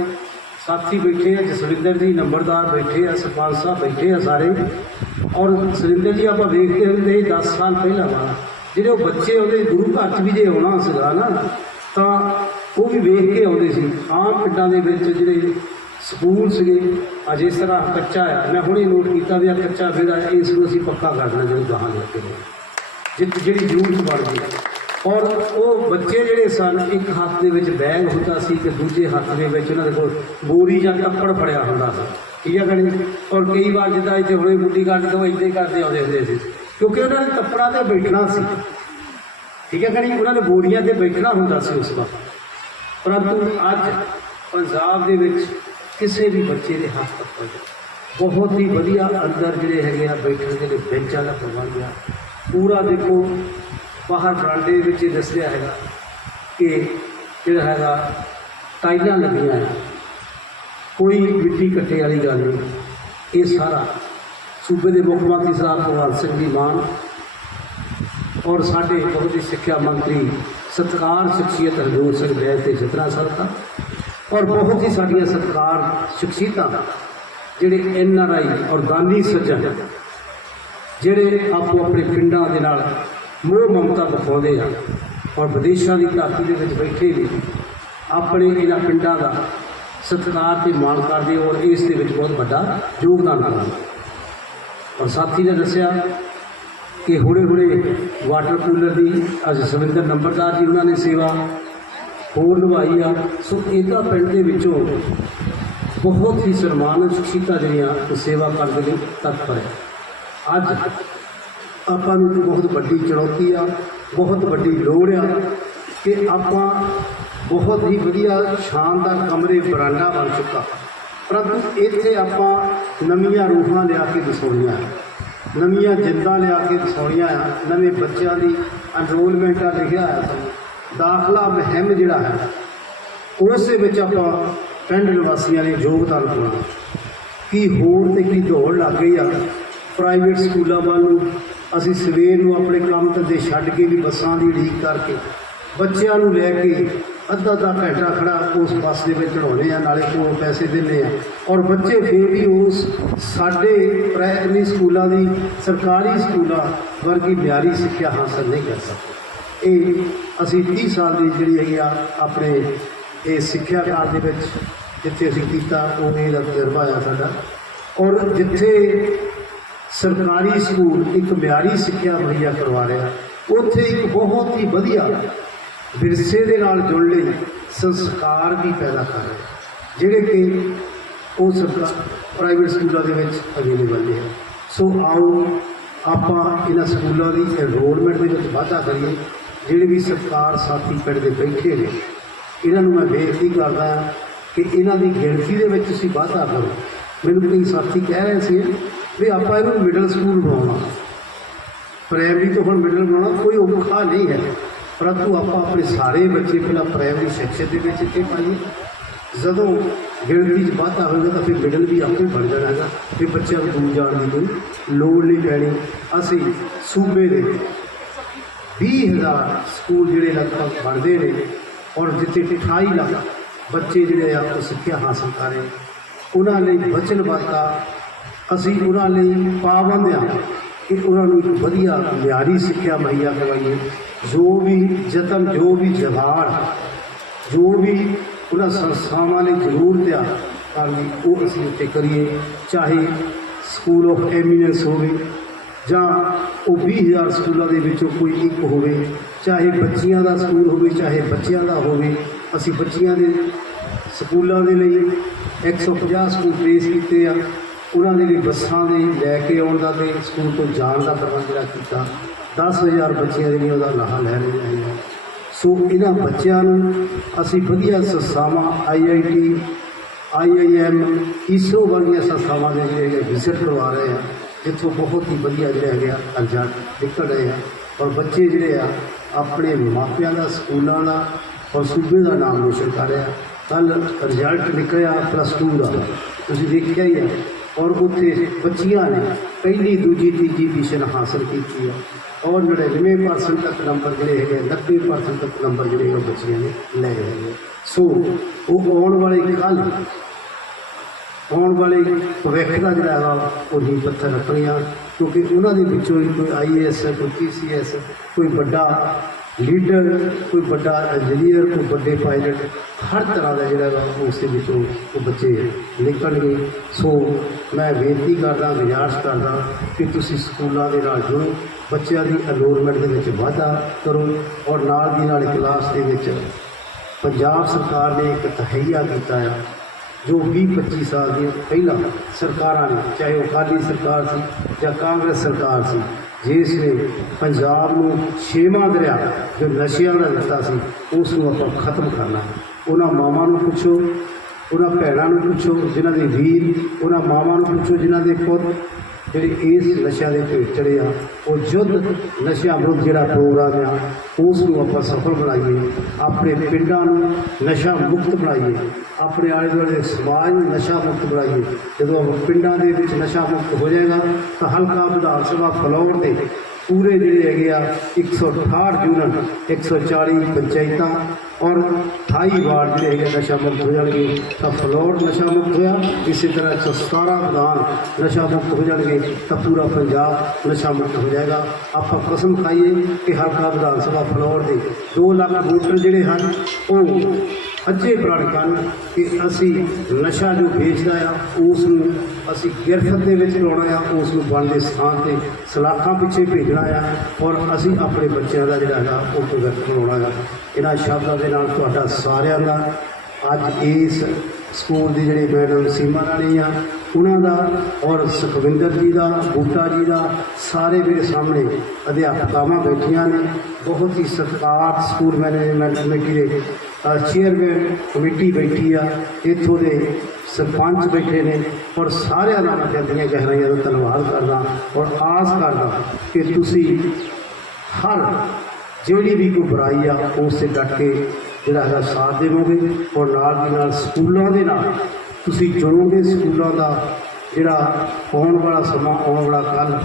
ਸਾਥੀ ਬੈਠੇ ਆ, ਜਸਵਿੰਦਰ ਜੀ ਨੰਬਰਦਾਰ ਬੈਠੇ ਆ, ਸਰਪੰਚ ਸਾਹਿਬ ਬੈਠੇ ਆ ਸਾਰੇ। ਔਰ ਸੁਰਿੰਦਰ ਜੀ ਆਪਾਂ ਵੇਖਦੇ ਹੁੰਦੇ ਸੀ 10 ਸਾਲ ਪਹਿਲਾਂ ਵਾਲਾ ਜਿਹੜੇ ਉਹ ਬੱਚੇ ਉਹਦੇ ਗੁਰੂ ਘਰ 'ਚ ਵੀ ਜੇ ਆਉਣਾ ਸੀਗਾ ਨਾ, ਤਾਂ ਉਹ ਵੀ ਵੇਖ ਕੇ ਆਉਂਦੇ ਸੀ। ਆਮ ਪਿੰਡਾਂ ਦੇ ਵਿੱਚ ਜਿਹੜੇ ਸਕੂਲ ਸੀਗੇ, ਅੱਜ ਇਸ ਤਰ੍ਹਾਂ ਕੱਚਾ ਆ। ਮੈਂ ਹੁਣੇ ਨੋਟ ਕੀਤਾ ਵੀ ਆ ਕੱਚਾ ਫਿਰ ਇਸ ਨੂੰ ਅਸੀਂ ਪੱਕਾ ਕਰਨਾ, ਜਦੋਂ ਗਾਹਾਂ ਲੈ ਕੇ ਜਿ- ਜਿਹੜੀ ਜ਼ਰੂਰਤ ਬਣ ਗਈ। ਔਰ ਉਹ ਬੱਚੇ ਜਿਹੜੇ ਸਨ, ਇੱਕ ਹੱਥ ਦੇ ਵਿੱਚ ਬੈਗ ਹੁੰਦਾ ਸੀ ਤੇ ਦੂਜੇ ਹੱਥ ਦੇ ਵਿੱਚ ਉਹਨਾਂ ਦੇ ਕੋਲ ਬੋਰੀ ਜਾਂ ਕੱਪੜ ਫੜਿਆ ਹੁੰਦਾ ਸੀ। ਠੀਕ ਹੈ ਕਣੀ ਔਰ ਕਈ ਵਾਰ ਜਿੱਦਾਂ ਇੱਥੇ ਹੁਣੇ ਬੁੱਢੀ ਕੱਢ ਤੋਂ ਇੱਦਾਂ ਹੀ ਕਰਦੇ ਆਉਂਦੇ ਹੁੰਦੇ ਸੀ। ਕਿਉਂਕਿ ਉਹਨਾਂ ਨੇ ਕੱਪੜਾ ਤੇ ਬੈਠਣਾ ਸੀ। ਠੀਕ ਹੈ ਕਣੀ ਉਹਨਾਂ ਨੇ ਬੋਰੀਆਂ ਤੇ ਬੈਠਣਾ ਹੁੰਦਾ ਸੀ ਉਸ ਵਕਤ। ਪਰੰਤੂ ਅੱਜ ਪੰਜਾਬ ਦੇ ਵਿੱਚ ਕਿਸੇ ਵੀ ਬੱਚੇ ਦੇ ਹੱਥ ਕੱਪੜ ਬਹੁਤ ਹੀ ਵਧੀਆ ਅੰਦਰ ਜਿਹੜੇ ਹੈਗੇ ਆ, ਬੈਠਣ ਦੇ ਲਈ ਬੈਂਚਾਂ ਦਾ ਪ੍ਰਬੰਧ ਆ। ਪੂਰਾ ਦੇਖੋ ਬਾਹਰ ਬਰਾਂਡੇ ਦੇ ਵਿੱਚ ਇਹ ਦੱਸਿਆ ਹੈਗਾ ਕਿ ਜਿਹੜਾ ਹੈਗਾ ਟਾਈਲਾਂ ਲੱਗੀਆਂ ਆ ਕੋਈ ਮਿੱਟੀ ਕੱਟੇ ਵਾਲੀ ਗੱਲ ਨਹੀਂ। ਇਹ ਸਾਰਾ ਸੂਬੇ ਦੇ ਮੁੱਖ ਮੰਤਰੀ ਸਾਹਿਬ ਭਗਵੰਤ ਸਿੰਘ ਜੀ ਮਾਨ ਔਰ ਸਾਡੇ ਬਹੁਤ ਹੀ ਸਿੱਖਿਆ ਮੰਤਰੀ ਸਤਕਾਰ ਸ਼ਖਸੀਅਤ ਹਰਜੋਤ ਸਿੰਘ ਬੈਂਸ ਤੇ ਜਿਤਨਾ ਦਾ ਔਰ ਬਹੁਤ ਹੀ ਸਾਡੀਆਂ ਸਤਕਾਰ ਸ਼ਖਸੀਅਤਾਂ ਜਿਹੜੇ ਐਨ ਆਰ ਆਈ ਔਰ ਦਾਨੀ ਸੱਜਣ, ਜਿਹੜੇ ਆਪੋ ਆਪਣੇ ਪਿੰਡਾਂ ਦੇ ਨਾਲ ਮੋਹ ਮਮਤਾ ਦਿਖਾਉਂਦੇ ਆ। ਔਰ ਵਿਦੇਸ਼ਾਂ ਦੀ ਧਰਤੀ ਦੇ ਵਿੱਚ ਬੈਠੇ ਵੀ ਆਪਣੇ ਇਹਨਾਂ ਪਿੰਡਾਂ ਦਾ ਸਤਿਕਾਰ ਤੇ ਮਾਣ ਕਰਦੇ ਔਰ ਇਸ ਦੇ ਵਿੱਚ ਬਹੁਤ ਵੱਡਾ ਯੋਗਦਾਨ ਪਾਉਂਦੇ ਔਰ ਸਾਥੀ ਨੇ ਦੱਸਿਆ ਕਿ ਹੁਣੇ ਹੁਣੇ ਵਾਟਰ ਕੂਲਰ ਦੀ ਅੱਜ ਸਵਿੰਦਰ ਨੰਬਰਦਾਰ ਜੀ ਉਹਨਾਂ ਨੇ ਸੇਵਾ ਹੋਰ ਨਿਭਾਈ ਆ। ਸੋ ਇਹਦਾ ਪਿੰਡ ਦੇ ਵਿੱਚੋਂ ਬਹੁਤ ਹੀ ਸਨਮਾਨਿਤ ਸ਼ਖਸੀਅਤਾਂ ਜਿਹੜੀਆਂ ਸੇਵਾ ਕਰਦੇ ਨੇ ਤਤਪਰ ਹੈ ਅੱਜ ਆਪਾਂ ਨੂੰ ਇੱਕ ਬਹੁਤ ਵੱਡੀ ਚੁਣੌਤੀ ਆ, ਬਹੁਤ ਵੱਡੀ ਲੋੜ ਆ ਕਿ ਆਪਾਂ ਬਹੁਤ ਹੀ ਵਧੀਆ ਸ਼ਾਨਦਾਰ ਕਮਰੇ, ਬਰਾਂਡਾ ਬਣ ਚੁੱਕਾ। ਪਰੰਤੂ ਇੱਥੇ ਆਪਾਂ ਨਵੀਆਂ ਰੂਹਾਂ ਲਿਆ ਕੇ ਵਸਾਉਣੀਆਂ ਨਵੀਆਂ ਜਿੰਦਾਂ ਲਿਆ ਕੇ ਵਸਾਉਣੀਆਂ ਆ। ਨਵੇਂ ਬੱਚਿਆਂ ਦੀ ਐਨਰੋਲਮੈਂਟ ਆ ਲਿਖਿਆ ਆ ਦਾਖਲਾ ਮੁਹਿੰਮ ਜਿਹੜਾ ਹੈ, ਉਸ ਦੇ ਵਿੱਚ ਆਪਾਂ ਪਿੰਡ ਨਿਵਾਸੀਆਂ ਨੇ ਯੋਗਦਾਨ ਪਾਉਣਾ। ਕੀ ਹੋਰ ਤੇ ਕੀ ਦੌੜ ਲੱਗ ਗਈ ਆ? ਪ੍ਰਾਈਵੇਟ ਸਕੂਲਾਂ ਵੱਲ ਨੂੰ ਅਸੀਂ ਸਵੇਰ ਨੂੰ ਆਪਣੇ ਕੰਮ ਤੇ ਛੱਡ ਕੇ ਵੀ ਬੱਸਾਂ ਦੀ ਉਡੀਕ ਕਰਕੇ ਬੱਚਿਆਂ ਨੂੰ ਲੈ ਕੇ ਅੱਧਾ ਅੱਧਾ ਘੰਟਾ ਖੜਾ ਉਸ ਬੱਸ ਦੇ ਵਿੱਚ ਚੜਾਉਣੇ ਆ ਨਾਲੇ ਕੋਲ ਪੈਸੇ ਦਿੰਦੇ ਆ ਔਰ ਬੱਚੇ ਫੇਰ ਵੀ ਉਸ ਸਾਡੇ ਪ੍ਰਾਇਮਰੀ ਸਕੂਲਾਂ ਦੀ ਸਰਕਾਰੀ ਸਕੂਲਾਂ ਵਰਗੀ ਮਿਆਰੀ ਸਿੱਖਿਆ ਹਾਸਲ ਨਹੀਂ ਕਰ ਸਕਦੇ। ਇਹ ਅਸੀਂ 30 ਸਾਲ ਦੀ ਜਿਹੜੀ ਹੈਗੀ ਆ ਆਪਣੇ ਇਹ ਸਿੱਖਿਆ ਕਾਲ ਦੇ ਵਿੱਚ ਜਿੱਥੇ ਅਸੀਂ ਕੀਤਾ ਉਹ ਇਹਦਾ ਤਜਰਬਾ ਆ ਸਾਡਾ। ਔਰ ਜਿੱਥੇ ਸਰਕਾਰੀ ਸਕੂਲ, ਇੱਕ ਮਿਆਰੀ ਸਿੱਖਿਆ ਮੁਹੱਈਆ ਕਰਵਾ ਰਿਹਾ। ਉੱਥੇ ਇੱਕ ਬਹੁਤ ਹੀ ਵਧੀਆ ਵਿਰਸੇ ਦੇ ਨਾਲ ਜੁੜ ਲਈ ਸੰਸਕਾਰ ਵੀ ਪੈਦਾ ਕਰ ਰਿਹਾ। ਜਿਹੜੇ ਕਿ ਉਹ ਸਰਕਾਰ ਪ੍ਰਾਈਵੇਟ ਸਕੂਲਾਂ ਦੇ ਵਿੱਚ ਅਵੇਲੇਬਲ ਨੇ। ਸੋ ਆਓ ਆਪਾਂ ਇਹਨਾਂ ਸਕੂਲਾਂ ਦੀ ਐਨਰੋਲਮੈਂਟ ਦੇ ਵਿੱਚ ਵਾਧਾ ਕਰੀਏ। ਜਿਹੜੇ ਵੀ ਸਰਕਾਰ ਸਾਥੀ ਪਿੰਡ ਦੇ ਬੈਠੇ ਨੇ, ਇਹਨਾਂ ਨੂੰ ਮੈਂ ਬੇਨਤੀ ਕਰਦਾ ਹਾਂ ਕਿ ਇਹਨਾਂ ਦੀ ਗਿਣਤੀ ਦੇ ਵਿੱਚ ਤੁਸੀਂ ਵਾਧਾ ਕਰੋ। ਮੈਨੂੰ ਕਈ ਸਾਥੀ ਕਹਿ ਰਹੇ ਸੀ ਵੀ ਆਪਾਂ ਇਹਨੂੰ ਮਿਡਲ ਸਕੂਲ ਬਣਾਉਣਾ। ਪ੍ਰਾਇਮਰੀ ਤੋਂ ਹੁਣ ਮਿਡਲ ਬਣਾਉਣਾ ਕੋਈ ਔਖਾ ਨਹੀਂ ਹੈ। ਪਰੰਤੂ ਆਪਾਂ ਆਪਣੇ ਸਾਰੇ ਬੱਚੇ ਪਹਿਲਾਂ ਪ੍ਰਾਇਮਰੀ ਸੈਕਸ਼ਨ ਦੇ ਵਿੱਚ ਇੱਥੇ ਪਾਈਏ। ਜਦੋਂ ਗਿਣਤੀ 'ਚ ਵਾਧਾ ਹੋਵੇਗਾ ਤਾਂ ਫਿਰ ਮਿਡਲ ਵੀ ਆਪੇ ਬਣ ਜਾਣਾ ਹੈਗਾ। ਫਿਰ ਬੱਚਿਆਂ ਨੂੰ ਦੂਰ ਜਾਣ ਦੀ ਕੋਈ ਲੋੜ ਨਹੀਂ ਪੈਣੀ। ਅਸੀਂ ਸੂਬੇ ਦੇ 20000 ਸਕੂਲ ਜਿਹੜੇ ਲਗਭਗ ਬਣਦੇ ਨੇ ਔਰ ਜਿੱਥੇ 28 ਲੱਖ ਬੱਚੇ ਜਿਹੜੇ ਆ ਉਹ ਸਿੱਖਿਆ ਹਾਸਲ ਕਰ ਰਹੇ ਉਹਨਾਂ ਲਈ ਵਚਨਬੱਧਤਾ ਅਸੀਂ ਉਹਨਾਂ ਲਈ ਪਾਬੰਦ ਆ ਕਿ ਉਹਨਾਂ ਨੂੰ ਇੱਕ ਵਧੀਆ ਮਿਆਰੀ ਸਿੱਖਿਆ ਮੁਹੱਈਆ ਕਰਵਾਈਏ। ਜੋ ਵੀ ਯਤਨ, ਜੋ ਵੀ ਜਵਾਨ ਜੋ ਵੀ ਉਹਨਾਂ ਸੰਸਥਾਵਾਂ ਲਈ ਜ਼ਰੂਰਤ ਆ ਕਰਨੀ ਉਹ ਅਸੀਂ ਉੱਤੇ ਕਰੀਏ। ਚਾਹੇ ਸਕੂਲ ਆਫ ਐਮੀਨੈਂਸ ਹੋਵੇ ਜਾਂ ਉਹ 20000 ਸਕੂਲਾਂ ਦੇ ਵਿੱਚੋਂ ਕੋਈ ਇੱਕ ਹੋਵੇ, ਚਾਹੇ ਬੱਚੀਆਂ ਦਾ ਸਕੂਲ ਹੋਵੇ, ਚਾਹੇ ਬੱਚਿਆਂ ਦਾ ਹੋਵੇ, ਅਸੀਂ ਬੱਚੀਆਂ ਦੇ ਸਕੂਲਾਂ ਦੇ ਲਈ 150 ਸਕੂਲ ਪੇਸ਼ ਕੀਤੇ ਆ। ਉਹਨਾਂ ਦੇ ਲਈ ਬੱਸਾਂ ਦੇ ਲੈ ਕੇ ਆਉਣ ਦਾ ਤੇ ਸਕੂਲ ਤੋਂ ਜਾਣ ਦਾ ਪ੍ਰਬੰਧ ਜਿਹੜਾ ਕੀਤਾ 10000 ਬੱਚਿਆਂ ਦੇ ਲਈ ਉਹਦਾ ਲਾਹਾ ਲੈ ਰਹੇ ਹਾਂ ਸੋ ਇਹਨਾਂ ਬੱਚਿਆਂ ਨੂੰ ਅਸੀਂ ਵਧੀਆ ਸੰਸਥਾਵਾਂ ਆਈਆਈਟੀ ਆਈਆਈਐਮ ਇਸਰੋ ਵਰਗੀਆਂ ਸੰਸਥਾਵਾਂ ਦੇ ਜਿਹੜੇ ਵਿਜ਼ਿਟ ਕਰਵਾ ਰਹੇ ਆ, ਇੱਥੋਂ ਬਹੁਤ ਹੀ ਵਧੀਆ ਜਿਹੜਾ ਹੈਗਾ ਰਿਜ਼ਲਟ ਨਿਕਲ ਰਹੇ ਆ। ਔਰ ਬੱਚੇ ਜਿਹੜੇ ਆ, ਆਪਣੇ ਮਾਪਿਆਂ ਦਾ, ਸਕੂਲਾਂ ਦਾ ਔਰ ਸੂਬੇ ਦਾ ਨਾਮ ਰੋਸ਼ਨ ਕਰ ਰਿਹਾ ਕੱਲ ਰਿਜ਼ਲਟ ਨਿਕਲਿਆ ਪਲੱਸ 2 ਦਾ। ਤੁਸੀਂ ਦੇਖਿਆ ਹੀ ਹੈ ਔਰ ਉੱਥੇ ਬੱਚੀਆਂ ਨੇ ਪਹਿਲੀ ਦੂਜੀ ਤੀਜੀ ਪੋਜੀਸ਼ਨ ਹਾਸਲ ਕੀਤੀ ਹੈ। ਔਰ 99% ਤੱਕ ਨੰਬਰ ਜਿਹੜੇ ਹੈਗੇ 90% ਤੱਕ ਨੰਬਰ ਜਿਹੜੇ ਉਹ ਬੱਚੀਆਂ ਨੇ ਲੈ ਗਏ ਨੇ ਸੋ ਉਹ ਆਉਣ ਵਾਲੇ ਕੱਲ੍ਹ, ਆਉਣ ਵਾਲੇ ਭਵਿੱਖ ਦਾ ਜਿਹੜਾ ਹੈਗਾ, ਉਹ ਹੀ ਪੱਥਰ ਰੱਖਣੀਆਂ, ਕਿਉਂਕਿ ਉਹਨਾਂ ਦੇ ਵਿੱਚੋਂ ਹੀ ਕੋਈ ਆਈਏਐਸ ਕੋਈ ਪੀਸੀਐਸ ਕੋਈ ਵੱਡਾ ਲੀਡਰ, ਕੋਈ ਵੱਡਾ ਇੰਜੀਨੀਅਰ ਕੋਈ ਵੱਡੇ ਪਾਇਲਟ ਹਰ ਤਰ੍ਹਾਂ ਦਾ ਜਿਹੜਾ ਵਾ ਉਸ ਦੇ ਵਿੱਚੋਂ ਉਹ ਬੱਚੇ ਨਿਕਲਣਗੇ। ਸੋ ਮੈਂ ਬੇਨਤੀ ਕਰਦਾ, ਗੁਜ਼ਾਰਿਸ਼ ਕਰਦਾ ਕਿ ਤੁਸੀਂ ਸਕੂਲਾਂ ਦੇ ਨਾਲ ਜੁੜੋ, ਬੱਚਿਆਂ ਦੀ ਅਲੋਰਮੈਂਟ ਦੇ ਵਿੱਚ ਵਾਧਾ ਕਰੋ ਔਰ ਨਾਲ ਦੀ ਨਾਲ ਕਲਾਸ ਦੇ ਵਿੱਚ ਪੰਜਾਬ ਸਰਕਾਰ ਨੇ ਇੱਕ ਤਹਈਆ ਕੀਤਾ ਆ, ਜੋ 20 25 ਸਾਲ ਦੀ ਪਹਿਲਾਂ ਸਰਕਾਰਾਂ ਨੇ, ਚਾਹੇ ਉਹ ਅਕਾਲੀ ਸਰਕਾਰ ਸੀ ਜਾਂ ਕਾਂਗਰਸ ਸਰਕਾਰ ਸੀ ਜਿਸ ਨੇ ਪੰਜਾਬ ਨੂੰ ਛੇਵਾਂ ਦਰਿਆ ਜੋ ਨਸ਼ਿਆਂ ਦਾ ਦਿੱਤਾ ਸੀ ਉਸ ਨੂੰ ਆਪਾਂ ਖਤਮ ਕਰਨਾ। ਉਹਨਾਂ ਮਾਵਾਂ ਨੂੰ ਪੁੱਛੋ, ਉਹਨਾਂ ਭੈਣਾਂ ਨੂੰ ਪੁੱਛੋ, ਜਿਨ੍ਹਾਂ ਦੇ ਵੀਰ, ਉਹਨਾਂ ਮਾਵਾਂ ਨੂੰ ਪੁੱਛੋ, ਜਿਨ੍ਹਾਂ ਦੇ ਪੁੱਤ। ਜਿਹੜੇ ਇਸ ਨਸ਼ਿਆਂ ਦੇ ਭੇਟ ਚੜੇ ਆ, ਉਹ ਯੁੱਧ ਨਸ਼ਿਆਂ ਵਿਰੁੱਧ ਜਿਹੜਾ ਪ੍ਰੋਗਰਾਮ ਆ, ਉਸ ਨੂੰ ਆਪਾਂ ਸਫਲ ਬਣਾਈਏ, ਆਪਣੇ ਪਿੰਡਾਂ ਨੂੰ ਨਸ਼ਾ ਮੁਕਤ ਬਣਾਈਏ, ਆਪਣੇ ਆਲੇ ਦੁਆਲੇ ਦੇ ਸਮਾਜ ਨੂੰ ਨਸ਼ਾ ਮੁਕਤ ਬਣਾਈਏ। ਜਦੋਂ ਪਿੰਡਾਂ ਦੇ ਵਿੱਚ ਨਸ਼ਾ ਮੁਕਤ ਹੋ ਜਾਏਗਾ, ਤਾਂ ਹਲਕਾ ਵਿਧਾਨ ਸਭਾ ਫਲੌਰ 'ਤੇ ਪੂਰੇ ਜਿਹੜੇ ਹੈਗੇ ਆ 168 ਯੂਨਿਟ 140 ਪੰਚਾਇਤਾਂ ਔਰ 28 ਵਾਰ ਜਿਹੜੇ ਹੈਗੇ ਨਸ਼ਾ ਮੁਕਤ ਹੋ ਜਾਣਗੇ, ਤਾਂ ਫਲੋਰ ਨਸ਼ਾ ਮੁਕਤ ਹੋਇਆ। ਇਸੇ ਤਰ੍ਹਾਂ 117 ਵਿਧਾਨ ਨਸ਼ਾ ਮੁਕਤ ਹੋ ਜਾਣਗੇ, ਤਾਂ ਪੂਰਾ ਪੰਜਾਬ ਨਸ਼ਾ ਮੁਕਤ ਹੋ ਜਾਏਗਾ। ਆਪਾਂ ਕਸਮ ਖਾਈਏ ਕਿ ਹਲਕਾ ਵਿਧਾਨ ਸਭਾ ਫਲੋਰ ਦੇ 2 ਲੱਖ ਵੋਟਰ ਜਿਹੜੇ ਹਨ, ਉਹ ਅੱਜੇ ਪ੍ਰਣ ਕਰਨ ਕਿ ਅਸੀਂ ਨਸ਼ਾ ਜੋ ਵੇਚਦਾ ਆ, ਉਸ ਨੂੰ ਅਸੀਂ ਗਿਰਫਤ ਦੇ ਵਿੱਚ ਲਾਉਣਾ ਆ, ਉਸ ਨੂੰ ਬਣਦੇ ਸਥਾਨ ਤੇ ਸਲਾਖਾਂ ਪਿੱਛੇ ਭੇਜਣਾ ਆ ਔਰ ਅਸੀਂ ਆਪਣੇ ਬੱਚਿਆਂ ਦਾ ਜਿਹੜਾ ਹੈਗਾ, ਉਹ ਭਗਤ ਬਣਾਉਣਾ ਆ। ਇਹਨਾਂ ਸ਼ਬਦਾਂ ਦੇ ਨਾਲ ਤੁਹਾਡਾ ਸਾਰਿਆਂ ਦਾ ਅੱਜ ਇਸ ਸਕੂਲ ਦੀ ਜਿਹੜੀ ਮੈਡਮ ਸੀਮਾ ਰਾਣੀ ਆ, ਉਹਨਾਂ ਦਾ ਔਰ ਸੁਖਵਿੰਦਰ ਜੀ ਦਾ, ਬੂਟਾ ਜੀ ਦਾ, ਸਾਰੇ ਮੇਰੇ ਸਾਹਮਣੇ ਅਧਿਆਪਕਾਵਾਂ ਬੈਠੀਆਂ ਨੇ। ਬਹੁਤ ਹੀ ਸਤਿਕਾਰ ਸਕੂਲ ਮੈਨੇਜਮੈਂਟ ਕਮੇਟੀ ਦੇ ਚੇਅਰਮੈਨ ਕਮੇਟੀ ਬੈਠੀ ਆ। ਇੱਥੋਂ ਦੇ ਸਰਪੰਚ ਬੈਠੇ ਨੇ ਔਰ ਸਾਰਿਆਂ ਨਾਲ ਦਿਲ ਦੀਆਂ ਗਹਿਰਾਈਆਂ ਦਾ ਧੰਨਵਾਦ ਕਰਦਾ ਔਰ ਆਸ ਕਰਦਾ ਕਿ ਤੁਸੀਂ ਹਰ ਜਿਹੜੀ ਵੀ ਕੋਈ ਬੁਰਾਈ ਆ, ਉਸ ਤੇ ਡਟ ਕੇ ਜਿਹੜਾ ਹੈਗਾ ਸਾਥ ਦੇਵੋਗੇ ਔਰ ਨਾਲ ਦੀ ਨਾਲ ਸਕੂਲਾਂ ਦੇ ਨਾਲ ਤੁਸੀਂ ਜੁੜੋਗੇ। ਸਕੂਲਾਂ ਦਾ ਜਿਹੜਾ ਆਉਣ ਵਾਲਾ ਸਮਾਂ, ਆਉਣ ਵਾਲਾ ਕੱਲ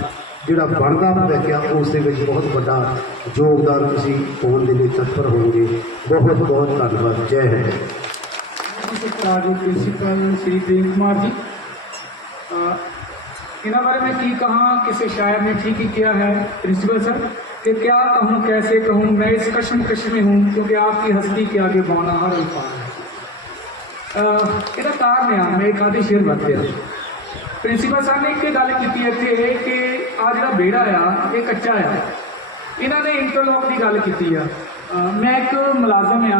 ਜਿਹੜਾ ਬਣਦਾ ਭਵਿੱਖ ਉਸ ਦੇ ਵਿੱਚ ਬਹੁਤ ਵੱਡਾ ਯੋਗਦਾਨ ਤੁਸੀਂ ਪਾਉਣ ਦੇ ਲਈ ਤਤਪਰ ਹੋਵੋਗੇ। ਬਹੁਤ ਬਹੁਤ ਧੰਨਵਾਦ। ਜੈ ਹਿੰਦ। जो प्रिंसीपल श्री देव कुमार जी। इन्होंने बारे में की कहा, किसी शायर ने ठीक ही किया है, प्रिंसिपल सर? कि क्या कहूँ, कैसे कहूँ? मैं इस कशम कश में हूँ, क्योंकि आपकी हस्ती के आगे बौना हर अल्फाज है। इधर कार ने मैं एक आधी शेर बता दिया प्रिंसिपल साहब ने एक गल की इतने कि आ जोड़ा बेड़ा आ ये कच्चा आ इन्होंने इंटरलॉक की गल की मैं एक मुलाजम आ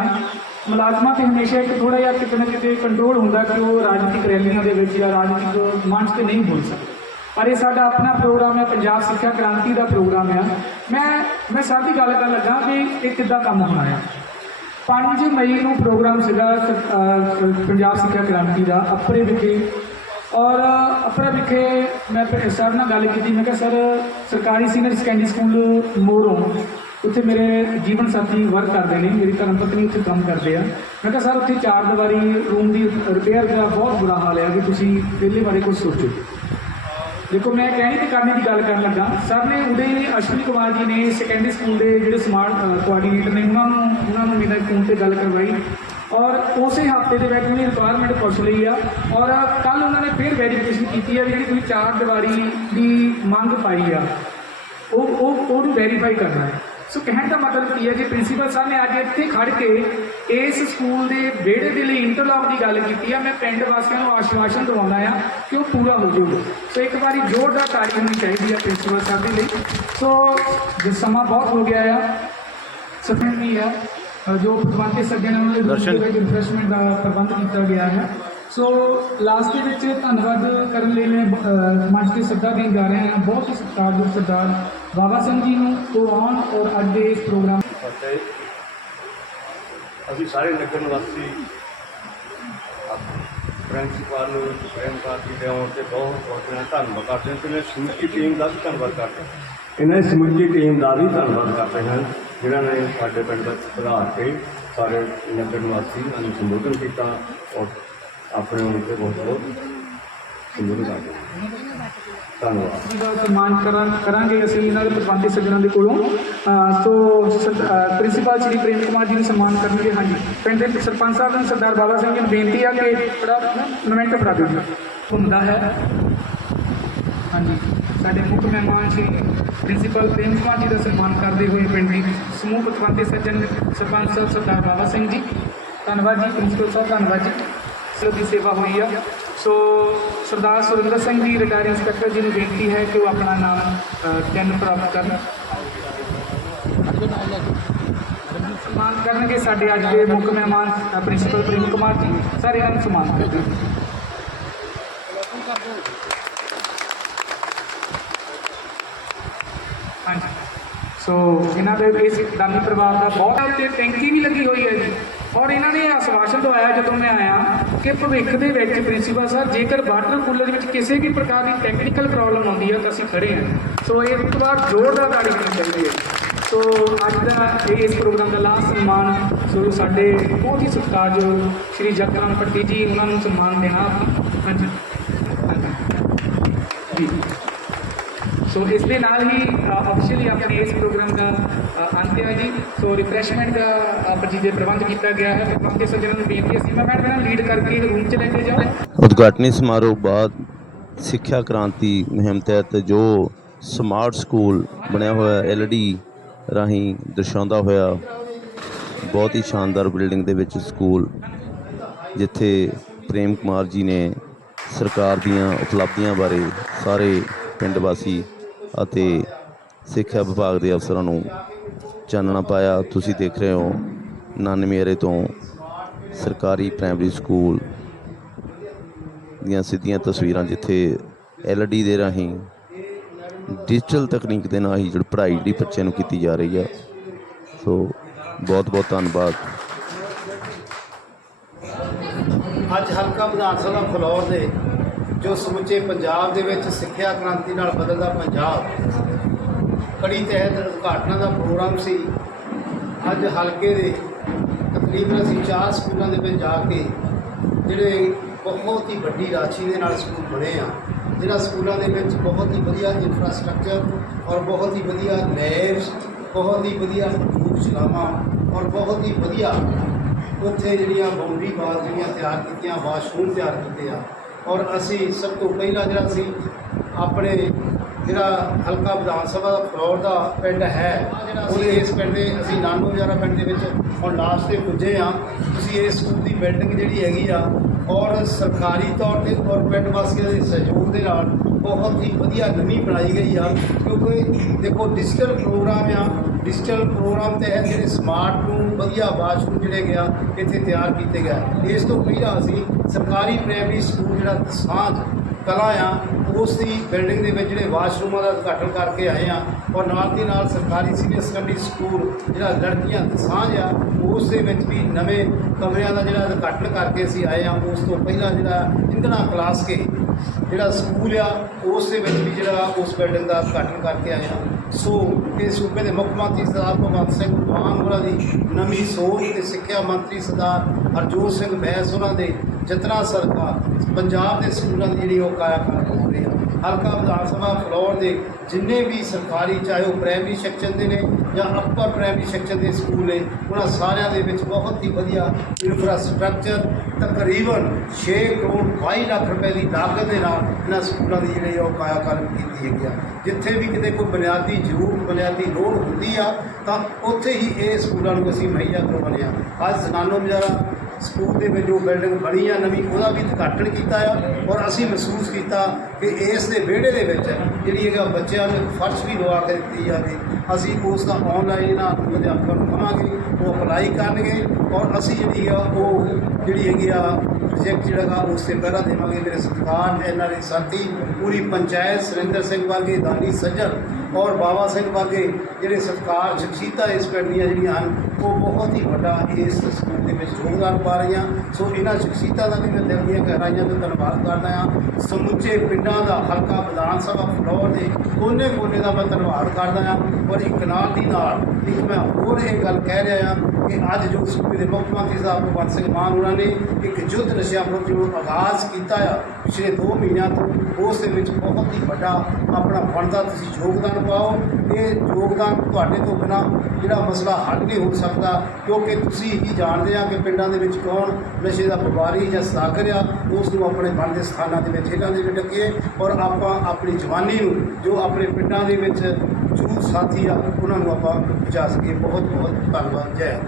ਮੁਲਾਜ਼ਮਾਂ ਤੇ ਹਮੇਸ਼ਾ ਇੱਕ ਥੋੜਾ ਜਿਹਾ ਕਿਤੇ ਨਾ ਕਿਤੇ ਕੰਟਰੋਲ ਹੁੰਦਾ ਕਿ ਉਹ ਰਾਜਨੀਤਿਕ ਰੈਲੀਆਂ ਦੇ ਵਿੱਚ ਜਾਂ ਰਾਜਨੀਤਿਕ ਮੰਚ ਤੇ ਨਹੀਂ ਬੋਲ ਸਕਦੇ। ਪਰ ਇਹ ਸਾਡਾ ਆਪਣਾ ਪ੍ਰੋਗਰਾਮ ਹੈ, ਪੰਜਾਬ ਸਿੱਖਿਆ ਕ੍ਰਾਂਤੀ ਦਾ ਪ੍ਰੋਗਰਾਮ ਆ ਮੈਂ ਮੈਂ ਸਭ ਦੀ ਗੱਲ ਕਰਨ ਲੱਗਾ ਕਿ ਇਹ ਕਿੱਦਾਂ ਕੰਮ ਹੋਣਾ ਆ 5 ਮਈ ਨੂੰ ਪ੍ਰੋਗਰਾਮ ਸੀਗਾ ਪੰਜਾਬ ਸਿੱਖਿਆ ਕ੍ਰਾਂਤੀ ਦਾ, ਅਪਰੇ ਵਿਖੇ। ਔਰ ਅਪਰੇ ਵਿਖੇ ਮੈਂ ਸਰ ਨਾਲ ਗੱਲ ਕੀਤੀ, ਮੈਂ ਕਿਹਾ, ਸਰ, ਸਰਕਾਰੀ ਸੀਨੀਅਰ ਸੈਕੰਡਰੀ ਸਕੂਲ ਮੋਰੋਂ ਉੱਥੇ ਮੇਰੇ ਜੀਵਨ ਸਾਥੀ ਵਰਕ ਕਰਦੇ ਨੇ, ਮੇਰੀ ਧਰਮ ਪਤਨੀ ਉੱਥੇ ਕੰਮ ਕਰਦੇ ਆ। ਮੈਂ ਕਿਹਾ, ਸਰ, ਉੱਥੇ ਚਾਰ ਦੀਵਾਰੀ ਰੂਮ ਦੀ ਰਿਪੇਅਰ ਦਾ ਬਹੁਤ ਬੁਰਾ ਹਾਲ ਹੈ ਕਿ ਤੁਸੀਂ ਪਹਿਲੇ ਬਾਰੇ ਕੁਝ ਸੋਚੋ। ਦੇਖੋ, ਮੈਂ ਕਹਿਣੀ ਤੇ ਕਰਨੀ ਦੀ ਗੱਲ ਕਰਨ ਲੱਗਾ। ਸਰ ਨੇ ਉਹਦੇ ਅਸ਼ਵਨੀ ਕੁਮਾਰ ਜੀ ਨੇ ਸੈਕੰਡਰੀ ਸਕੂਲ ਦੇ ਜਿਹੜੇ ਸਮਾਰਟ ਕੋਆਰਡੀਨੇਟਰ ਨੇ, ਉਹਨਾਂ ਨੂੰ ਉਹਨਾਂ ਨੂੰ ਮੇਰੇ ਫੋਨ ਤੇ ਗੱਲ ਕਰਵਾਈ। ਔਰ ਉਸੇ ਹਫ਼ਤੇ ਦੇ ਵਿੱਚ ਉਹਨੇ ਰਿਕੁਆਇਰਮੈਂਟ ਪੁੱਛ ਲਈ ਆ। ਔਰ ਕੱਲ ਉਹਨਾਂ ਨੇ ਫਿਰ ਵੈਰੀਫਿਕੇਸ਼ਨ ਕੀਤੀ ਆ ਜਿਹੜੀ ਤੁਸੀਂ ਚਾਰ ਦੀਵਾਰੀ ਦੀ ਮੰਗ ਪਾਈ ਆ, ਉਹ ਉਹ, ਉਹਨੂੰ ਵੈਰੀਫਾਈ ਕਰਨਾ ਹੈ। ਸੋ ਕਹਿਣ ਦਾ ਮਤਲਬ ਕੀ ਹੈ ਜੀ ਪ੍ਰਿੰਸੀਪਲ ਸਾਹਿਬ ਨੇ ਅੱਜ ਇੱਥੇ ਖੜ ਕੇ ਇਸ ਸਕੂਲ ਦੇ ਵਿਹੜੇ ਦੇ ਲਈ ਇੰਟਰਲੌਕ ਦੀ ਗੱਲ ਕੀਤੀ ਆ। ਮੈਂ ਪਿੰਡ ਵਾਸੀਆਂ ਨੂੰ ਆਸ਼ਵਾਸਨ ਦਵਾਉਣਾ ਆ ਕਿ ਉਹ ਪੂਰਾ ਹੋ ਜਾਊਗਾ ਸੋ ਇੱਕ ਵਾਰੀ ਜ਼ੋਰਦਾਰ ਤਾੜੀ ਹੋਣੀ ਚਾਹੀਦੀ ਆ ਪ੍ਰਿੰਸੀਪਲ ਸਾਹਿਬ ਦੇ ਲਈ। ਸੋ ਜੇ ਸਮਾਂ ਬਹੁਤ ਹੋ ਗਿਆ ਆ ਸਫਲ ਨਹੀਂ ਆ ਜੋ ਪ੍ਰਬੰਧਕ ਸੱਜਣ ਉਹਨਾਂ ਦੇ ਦਰਸ਼ਨ। ਰਿਫਰੈਸ਼ਮੈਂਟ ਦਾ ਪ੍ਰਬੰਧ ਕੀਤਾ ਗਿਆ ਹੈ ਸੋ ਲਾਸਟ ਦੇ ਵਿੱਚ ਧੰਨਵਾਦ ਕਰਨ ਲਈ ਮੈਂ ਮੰਚ ਤੇ ਸੱਦਾ ਦੇਣ ਜਾ ਰਿਹਾ ਹਾਂ ਬਹੁਤ ਹੀ ਸਤਿਕਾਰਯੋਗ ਸਰਦਾਰ ਬਾਬਾ ਸਿੰਘ ਜੀ ਨੂੰ ਉਹ ਆਉਣ ਔਰ ਅੱਜ ਦੇ ਇਸ ਪ੍ਰੋਗਰਾਮ ਅਸੀਂ ਸਾਰੇ ਨਗਰ ਨਿਵਾਸੀ ਪ੍ਰਿੰਸੀਪਲ ਪ੍ਰੇਮ ਜੀ ਦੇ ਆਉਣ ਤੇ ਬਹੁਤ ਬਹੁਤ ਧੰਨਵਾਦ ਕਰਦੇ ਹਾਂ ਤੇ ਮੈਂ ਸਮੁੱਚੀ ਟੀਮ ਦਾ ਵੀ ਧੰਨਵਾਦ ਕਰਦਾ ਹਾਂ। ਇਹਨਾਂ ਦੀ ਸਮੁੱਚੀ ਟੀਮ ਦਾ ਵੀ ਧੰਨਵਾਦ ਕਰਦੇ ਹਾਂ, ਜਿਨ੍ਹਾਂ ਨੇ ਸਾਡੇ ਪਿੰਡ ਵਿੱਚ ਸੁਧਾਰ ਕੇ ਸਾਰੇ ਨਗਰ ਨਿਵਾਸੀ ਨੂੰ ਸੰਬੋਧਨ ਕੀਤਾ ਔਰ ਆਪਣੇ ਉਹਨਾਂ ਤੇ ਬਹੁਤ ਬਹੁਤ ਸੰਬੋਧਨ ਕਰਦੇ ਹਾਂ। ਧੰਨਵਾਦ। ਜੀ ਦਾ ਸਨਮਾਨ ਕਰਾਂ ਕਰਾਂਗੇ ਅਸੀਂ ਇਹਨਾਂ ਦੇ ਪ੍ਰਬੰਧੀ ਸੱਜਣਾਂ ਦੇ ਕੋਲੋਂ। ਸੋ ਪ੍ਰਿੰਸੀਪਲ ਸ਼੍ਰੀ ਪ੍ਰੇਮ ਕੁਮਾਰ ਜੀ ਨੂੰ ਸਨਮਾਨ ਕਰਨਗੇ, ਹਾਂਜੀ। ਪਿੰਡ ਦੇ ਸਰਪੰਚ ਸਾਹਿਬ ਨੂੰ ਸਰਦਾਰ ਬਾਬਾ ਸਿੰਘ ਜੀ ਨੂੰ ਬੇਨਤੀ ਆ ਕਿ ਥੋੜਾ ਨਮੈਂਟ ਫੜਾ ਦਿਓ ਹੁੰਦਾ ਹੈ। ਹਾਂਜੀ। ਸਾਡੇ ਮੁੱਖ ਮਹਿਮਾਨ ਸ਼੍ਰੀ ਪ੍ਰਿੰਸੀਪਲ ਪ੍ਰੇਮ ਕੁਮਾਰ ਜੀ ਦਾ ਸਨਮਾਨ ਕਰਦੇ ਹੋਏ ਪਿੰਡ ਦੀ ਸਮੂਹ ਪ੍ਰਬੰਧਕ ਸੱਜਣ ਸਰਪੰਚ ਸਾਹਿਬ ਸਰਦਾਰ ਬਾਬਾ ਸਿੰਘ ਜੀ। ਧੰਨਵਾਦ ਜੀ, ਪ੍ਰਿੰਸੀਪਲ ਸਾਹਿਬ, ਧੰਨਵਾਦ ਜੀ। ਸੋ ਦੀ ਸੇਵਾ ਹੋਈ ਆ। ਸੋ ਸਰਦਾਰ ਸੁਰਿੰਦਰ ਸਿੰਘ ਜੀ ਰਿਟਾਇਰ ਇੰਸਪੈਕਟਰ ਜੀ ਨੂੰ ਬੇਨਤੀ ਹੈ ਕਿ ਉਹ ਆਪਣਾ ਨਾਮ ਅ, ਪ੍ਰਾਪਤ ਕਰਨ। ਸਨਮਾਨ ਕਰਨਗੇ ਸਾਡੇ ਅੱਜ ਦੇ ਮੁੱਖ ਮਹਿਮਾਨ ਪ੍ਰਿੰਸੀਪਲ ਪ੍ਰੇਮ ਕੁਮਾਰ ਜੀ। ਸਾਰੇ ਇਹਨਾਂ ਨੂੰ ਸਨਮਾਨ ਕਰਦੇ ਹਾਂਜੀ। ਸੋ ਇਹਨਾਂ ਦੇ ਇਸ ਦਾਨੀ ਪਰਿਵਾਰ ਦਾ ਬਹੁਤ ਤੇ ਟੈਂਕੀ ਵੀ ਲੱਗੀ ਹੋਈ ਹੈ ਜੀ। ਔਰ ਇਹਨਾਂ ਨੇ ਆਸ਼ਵਾਸਨ ਦਵਾਇਆ ਜਦੋਂ ਮੈਂ ਆਇਆ ਕਿ ਭਵਿੱਖ ਦੇ ਵਿੱਚ ਪ੍ਰਿੰਸੀਪਲ ਸਾਹਿਬ ਜੇਕਰ ਵਾਟਰ ਕੂਲਰ ਵਿੱਚ ਕਿਸੇ ਵੀ ਪ੍ਰਕਾਰ ਦੀ ਟੈਕਨੀਕਲ ਪ੍ਰੋਬਲਮ ਆਉਂਦੀ ਹੈ ਤਾਂ ਅਸੀਂ ਖੜੇ ਹਾਂ ਸੋ ਇਹ ਇੱਕ ਵਾਰ ਜ਼ੋਰਦਾਰ ਤਾੜੀ ਹੋਣੀ ਚਾਹੀਦੀ ਹੈ ਸੋ ਅੱਜ ਦਾ ਇਹ ਇਸ ਪ੍ਰੋਗਰਾਮ ਦਾ ਲਾਸਟ ਸਨਮਾਨ, ਸੋ ਸਾਡੇ ਬਹੁਤ ਹੀ ਸਤਿਕਾਰਯੋਗ ਸ਼੍ਰੀ ਜਗਰਾਮ ਪੱਟੀ ਜੀ, ਉਹਨਾਂ ਨੂੰ ਸਨਮਾਨ ਦੇਣਾ ਹਾਂਜੀ ਹਾਂਜੀ। ਜੀ। ਸੋ ਇਸ ਦੇ ਨਾਲ ਹੀ ਅਫੀਸ਼ੀਅਲੀ ਆਪਣੇ ਇਸ ਪ੍ਰੋਗਰਾਮ ਦਾ ਅੰਤ ਹੈ ਜੀ। ਸੋ ਰਿਫਰੈਸ਼ਮੈਂਟ ਦਾ ਆਪ ਪ੍ਰਬੰਧ ਕੀਤਾ ਗਿਆ ਹੈ। ਵਿਦਵਾਨ ਦੇ ਸੱਜਣਾਂ ਨੂੰ ਬੇਨਤੀ ਹੈ, ਸੀਮਾ ਮੈਡਮ ਲੀਡ ਕਰਕੇ ਰੂਮ 'ਚ ਲੈ ਕੇ ਜਾਓ। ਉਦਘਾਟਨੀ ਸਮਾਰੋਹ ਬਾਅਦ ਸਿੱਖਿਆ ਕ੍ਰਾਂਤੀ ਮੁਹਿੰਮ ਤਹਿਤ ਜੋ ਸਮਾਰਟ ਸਕੂਲ ਬਣਿਆ ਹੋਇਆ ਐਲਡੀ ਰਾਹੀਂ ਦਰਸਾਉਂਦਾ ਹੋਇਆ, ਬਹੁਤ ਹੀ ਸ਼ਾਨਦਾਰ ਬਿਲਡਿੰਗ ਦੇ ਵਿੱਚ ਸਕੂਲ ਜਿੱਥੇ ਪ੍ਰੇਮ ਕੁਮਾਰ ਜੀ ਨੇ ਸਰਕਾਰ ਦੀਆਂ ਉਪਲਬਧੀਆਂ ਬਾਰੇ ਸਾਰੇ ਪਿੰਡ ਵਾਸੀ ਅਤੇ ਸਿੱਖਿਆ ਵਿਭਾਗ ਦੇ ਅਫਸਰਾਂ ਨੂੰ ਚਾਨਣਾ ਪਾਇਆ। ਤੁਸੀਂ ਦੇਖ ਰਹੇ ਹੋ ਨਾਨਮੇਰੇ ਤੋਂ ਸਰਕਾਰੀ ਪ੍ਰਾਇਮਰੀ ਸਕੂਲ ਦੀਆਂ ਸਿੱਧੀਆਂ ਤਸਵੀਰਾਂ, ਜਿੱਥੇ ਐਲਡੀ ਦੇ ਰਾਹੀਂ ਡਿਜੀਟਲ ਤਕਨੀਕ ਦੇ ਨਾਲ ਹੀ ਜਿਹੜੀ ਪੜ੍ਹਾਈ ਜਿਹੜੀ ਬੱਚਿਆਂ ਨੂੰ ਕੀਤੀ ਜਾ ਰਹੀ ਆ। ਸੋ ਬਹੁਤ ਬਹੁਤ ਧੰਨਵਾਦ। ਅੱਜ ਹਲਕਾ ਵਿਧਾਨ ਸਭਾ ਫਲੋਰ ਦੇ ਜੋ ਸਮੁੱਚੇ ਪੰਜਾਬ ਦੇ ਵਿੱਚ ਸਿੱਖਿਆ ਕ੍ਰਾਂਤੀ ਨਾਲ ਬਦਲਦਾ ਪੰਜਾਬ, ਕੜੀ ਤਹਿਤ ਉਦਘਾਟਨਾਂ ਦਾ ਪ੍ਰੋਗਰਾਮ ਸੀ। ਅੱਜ ਹਲਕੇ ਦੇ ਤਕਰੀਬਨ ਅਸੀਂ ਚਾਰ ਸਕੂਲਾਂ ਦੇ ਵਿੱਚ ਜਾ ਕੇ ਜਿਹੜੇ ਬਹੁਤ ਹੀ ਵੱਡੀ ਰਾਸ਼ੀ ਦੇ ਨਾਲ ਸਕੂਲ ਬਣੇ ਆ ਜਿਹੜਾ ਸਕੂਲਾਂ ਦੇ ਵਿੱਚ ਬਹੁਤ ਹੀ ਵਧੀਆ ਇਨਫਰਾਸਟ੍ਰਕਚਰ ਔਰ ਬਹੁਤ ਹੀ ਵਧੀਆ ਲੈਬਸ ਬਹੁਤ ਹੀ ਵਧੀਆ ਪ੍ਰਯੋਗਸ਼ਾਲਾਵਾਂ ਔਰ ਬਹੁਤ ਹੀ ਵਧੀਆ ਉੱਥੇ ਜਿਹੜੀਆਂ ਬਾਉਂਡਰੀ ਬਾਲ ਜਿਹੜੀਆਂ ਤਿਆਰ ਕੀਤੀਆਂ ਵਾਸ਼ਰੂਮ ਤਿਆਰ ਕੀਤੇ ਆ ਔਰ ਅਸੀਂ ਸਭ ਤੋਂ ਪਹਿਲਾਂ ਜਿਹੜਾ ਸੀ, ਆਪਣੇ ਜਿਹੜਾ ਹਲਕਾ ਵਿਧਾਨ ਸਭਾ ਦਾ ਫਲੋਰ ਦਾ ਪਿੰਡ ਹੈ, ਉਹਦੇ ਇਸ ਪਿੰਡ ਦੇ ਅਸੀਂ ਨਾਨੂ ਹਜ਼ਾਰਾ ਪਿੰਡ ਦੇ ਵਿੱਚ ਹੁਣ ਲਾਸਟ ਤੇ ਪੁੱਜੇ ਆ ਤੁਸੀਂ ਇਸ ਸਕੂਲ ਦੀ ਬਿਲਡਿੰਗ ਜਿਹੜੀ ਹੈਗੀ ਆ, ਔਰ ਸਰਕਾਰੀ ਤੌਰ ਤੇ ਔਰ ਪਿੰਡ ਵਾਸੀਆਂ ਦੇ ਸਹਿਯੋਗ ਦੇ ਨਾਲ ਬਹੁਤ ਹੀ ਵਧੀਆ ਨਵੀਂ ਬਣਾਈ ਗਈ ਆ, ਕਿਉਂਕਿ ਦੇਖੋ ਡਿਜੀਟਲ ਪ੍ਰੋਗਰਾਮ ਆ ਡਿਜੀਟਲ ਪ੍ਰੋਗਰਾਮ ਤਹਿਤ ਜਿਹੜੇ ਸਮਾਰਟ ਰੂਮ ਵਧੀਆ ਵਾਸ਼ਰੂਮ ਜਿਹੜੇ ਗਿਆ ਇੱਥੇ ਤਿਆਰ ਕੀਤੇ ਗਏ ਇਸ ਤੋਂ ਪਹਿਲਾਂ ਅਸੀਂ ਸਰਕਾਰੀ ਪ੍ਰਾਇਮਰੀ ਸਕੂਲ ਜਿਹੜਾ ਸਾਂਝ ਕਲਾ ਆ ਉਸ ਦੀ ਬਿਲਡਿੰਗ ਦੇ ਵਿੱਚ ਜਿਹੜੇ ਵਾਸ਼ਰੂਮਾਂ ਦਾ ਉਦਘਾਟਨ ਕਰਕੇ ਆਏ ਆ, ਔਰ ਨਾਲ ਦੀ ਨਾਲ ਸਰਕਾਰੀ ਸੀਨੀਅਰ ਸੈਕੰਡਰੀ ਸਕੂਲ ਜਿਹੜਾ ਲੜਕੀਆਂ ਸਾਂਝ ਆ, ਉਸ ਦੇ ਵਿੱਚ ਵੀ ਨਵੇਂ ਕਮਰਿਆਂ ਦਾ ਜਿਹੜਾ ਉਦਘਾਟਨ ਕਰਕੇ ਅਸੀਂ ਆਏ ਆ, ਉਸ ਤੋਂ ਪਹਿਲਾਂ ਜਿਹੜਾ ਇੰਦਣਾ ਕਲਾਸ ਕੇ ਜਿਹੜਾ ਸਕੂਲ ਆ, ਉਸ ਦੇ ਵਿੱਚ ਵੀ ਜਿਹੜਾ ਉਸ ਬਿਲਡਿੰਗ ਦਾ ਉਦਘਾਟਨ ਕਰਕੇ ਆਏ ਆ ਸੋ ਇਹ ਸੂਬੇ ਦੇ ਮੁੱਖ ਮੰਤਰੀ ਸਰਦਾਰ ਭਗਵੰਤ ਸਿੰਘ ਮਾਨ ਹੋਰਾਂ ਦੀ ਨਵੀਂ ਸੋਚ ਤੇ ਸਿੱਖਿਆ ਮੰਤਰੀ ਸਰਦਾਰ ਹਰਜੋਤ ਸਿੰਘ ਬੈਂਸ ਉਹਨਾਂ ਦੇ ਜਤਨਾ ਸਰਕਾਰ ਪੰਜਾਬ ਦੇ ਸਕੂਲਾਂ ਦੀ ਜਿਹੜੀ ਉਹ ਕਾਇਆਕਲਪ ਹੋ ਰਹੀ ਆ। ਹਲਕਾ ਵਿਧਾਨ ਸਭਾ ਫਲੋਰ ਦੇ ਜਿੰਨੇ ਵੀ ਸਰਕਾਰੀ, ਚਾਹੇ ਉਹ ਪ੍ਰਾਇਮਰੀ ਸੈਕਸ਼ਨ ਦੇ ਨੇ ਜਾਂ ਅੱਪਰ ਪ੍ਰਾਇਮਰੀ ਸੈਕਸ਼ਨ ਦੇ ਸਕੂਲ ਨੇ, ਉਹਨਾਂ ਸਾਰਿਆਂ ਦੇ ਵਿੱਚ ਬਹੁਤ ਹੀ ਵਧੀਆ ਇਨਫਰਾਸਟ੍ਰਕਚਰ ਤਕਰੀਬਨ 6 ਕਰੋੜ 22 ਲੱਖ ਰੁਪਏ ਦੀ ਲਾਗਤ ਦੇ ਨਾਲ ਇਹਨਾਂ ਸਕੂਲਾਂ ਦੀ ਜਿਹੜੀ ਉਹ ਕਾਇਆਕਲਪ ਕੀਤੀ ਹੈਗੀ ਆ। ਜਿੱਥੇ ਵੀ ਕਿਤੇ ਕੋਈ ਬੁਨਿਆਦੀ ਜ਼ਰੂਰ, ਬੁਨਿਆਦੀ ਲੋੜ ਹੁੰਦੀ ਆ, ਤਾਂ ਉੱਥੇ ਹੀ ਇਹ ਸਕੂਲਾਂ ਨੂੰ ਅਸੀਂ ਮੁਹੱਈਆ ਕਰਵਾਉਂਦੇ ਆ। ਅੱਜ ਜ਼ਨਾਨੋ ਮਜਾਰਾ ਸਕੂਲ ਦੇ ਵਿੱਚ ਜੋ ਬਿਲਡਿੰਗ ਬਣੀ ਆ, ਨਵੀਂ, ਉਹਦਾ ਵੀ ਉਦਘਾਟਨ ਕੀਤਾ ਆ ਔਰ ਅਸੀਂ ਮਹਿਸੂਸ ਕੀਤਾ ਕਿ ਇਸ ਦੇ ਵਿਹੜੇ ਦੇ ਵਿੱਚ ਜਿਹੜੀ ਹੈਗਾ ਬੱਚਿਆਂ ਨੂੰ ਫਰਸ਼ ਵੀ ਲਵਾ ਕੇ ਦਿੱਤੀ ਜਾਵੇ। ਅਸੀਂ ਉਸ ਦਾ ਆਨਲਾਈਨ ਇਹਨਾਂ ਅਧਿਆਪਕਾਂ ਨੂੰ ਕਹਾਂਗੇ ਉਹ ਅਪਲਾਈ ਕਰਨਗੇ ਔਰ ਅਸੀਂ ਜਿਹੜੀ ਆ, ਉਹ ਜਿਹੜੀ ਹੈਗੀ ਆ ਪ੍ਰੋਜੈਕਟ ਜਿਹੜਾ ਉਸ ਤੇ ਪਹਿਰਾ ਦੇਵਾਂਗੇ। ਮੇਰੇ ਸਤਿਕਾਰ ਇਹਨਾਂ ਦੇ ਸਾਥੀ, ਪੂਰੀ ਪੰਚਾਇਤ ਸੁਰਿੰਦਰ ਸਿੰਘ ਵਰਗੇ, ਦਾਨੀ ਸੱਜਣ ਔਰ ਬਾਬਾ ਸਿੰਘ ਵਰਗੇ ਜਿਹੜੇ ਸਤਿਕਾਰ ਸ਼ਖਸੀਅਤਾਂ ਇਸ ਪਿੰਡ ਦੀਆਂ ਜਿਹੜੀਆਂ ਹਨ, ਉਹ ਬਹੁਤ ਹੀ ਵੱਡਾ ਇਸ ਸਕੂਲ ਦੇ ਵਿੱਚ ਯੋਗਦਾਨ ਪਾ ਰਹੀਆਂ। ਸੋ ਇਹਨਾਂ ਸ਼ਖਸੀਅਤਾਂ ਦਾ ਵੀ ਮੈਂ ਦਿਲ ਦੀਆਂ ਗਹਿਰਾਈਆਂ ਤੋਂ ਧੰਨਵਾਦ ਕਰਦਾ ਹਾਂ। ਸਮੁੱਚੇ ਪਿੰਡਾਂ ਦਾ ਹਲਕਾ ਵਿਧਾਨ ਸਭਾ ਫਲੋਰ ਦੇ ਕੋਨੇ ਕੋਨੇ ਦਾ ਮੈਂ ਧੰਨਵਾਦ ਕਰਦਾ ਹਾਂ। ਔਰ ਇੱਕ ਨਾਲ ਦੀ ਨਾਲ ਇੱਕ ਮੈਂ ਹੋਰ ਇਹ ਗੱਲ ਕਹਿ ਰਿਹਾ ਹਾਂ ਕਿ ਅੱਜ ਜੋ ਸੂਬੇ ਦੇ ਮੁੱਖ ਮੰਤਰੀ ਸਾਹਿਬ ਭਗਵੰਤ ਸਿੰਘ ਮਾਨ ਉਹਨਾਂ ਨੇ ਇੱਕ ਯੁੱਧ ਨਸ਼ਿਆਂ ਵਿਰੁੱਧ ਜੋ ਆਗਾਜ਼ ਕੀਤਾ ਆ, ਪਿਛਲੇ 2 ਮਹੀਨਿਆਂ ਤੋਂ ਉਸ ਦੇ ਵਿੱਚ ਬਹੁਤ ਹੀ ਵੱਡਾ ਆਪਣਾ ਬਣਦਾ ਤੁਸੀਂ ਯੋਗਦਾਨ ਪਾਓ। ਇਹ ਯੋਗਦਾਨ ਤੁਹਾਡੇ ਤੋਂ ਬਿਨਾ ਜਿਹੜਾ ਮਸਲਾ ਹੱਲ ਨਹੀਂ ਹੋ ਸਕਦਾ, ਕਿਉਂਕਿ ਤੁਸੀਂ ਹੀ ਜਾਣਦੇ ਆ ਕਿ ਪਿੰਡਾਂ ਦੇ ਵਿੱਚ ਕੌਣ ਨਸ਼ੇ ਦਾ ਵਪਾਰੀ ਜਾਂ ਸਾਗਰ ਆ, ਉਸ ਨੂੰ ਆਪਣੇ ਬਣਦੇ ਸਥਾਨਾਂ ਦੇ ਵਿੱਚ ਇਹਨਾਂ ਦੇ ਵਿੱਚ ਡੱਕੀਏ ਔਰ ਆਪਾਂ ਆਪਣੀ ਜਵਾਨੀ ਨੂੰ ਜੋ ਆਪਣੇ ਪਿੰਡਾਂ ਦੇ ਵਿੱਚ ਜੋ ਸਾਥੀ ਆ ਉਹਨਾਂ ਨੂੰ ਆਪਾਂ ਬਚਾ ਸਕੀਏ। ਬਹੁਤ ਬਹੁਤ ਧੰਨਵਾਦ ਜੈ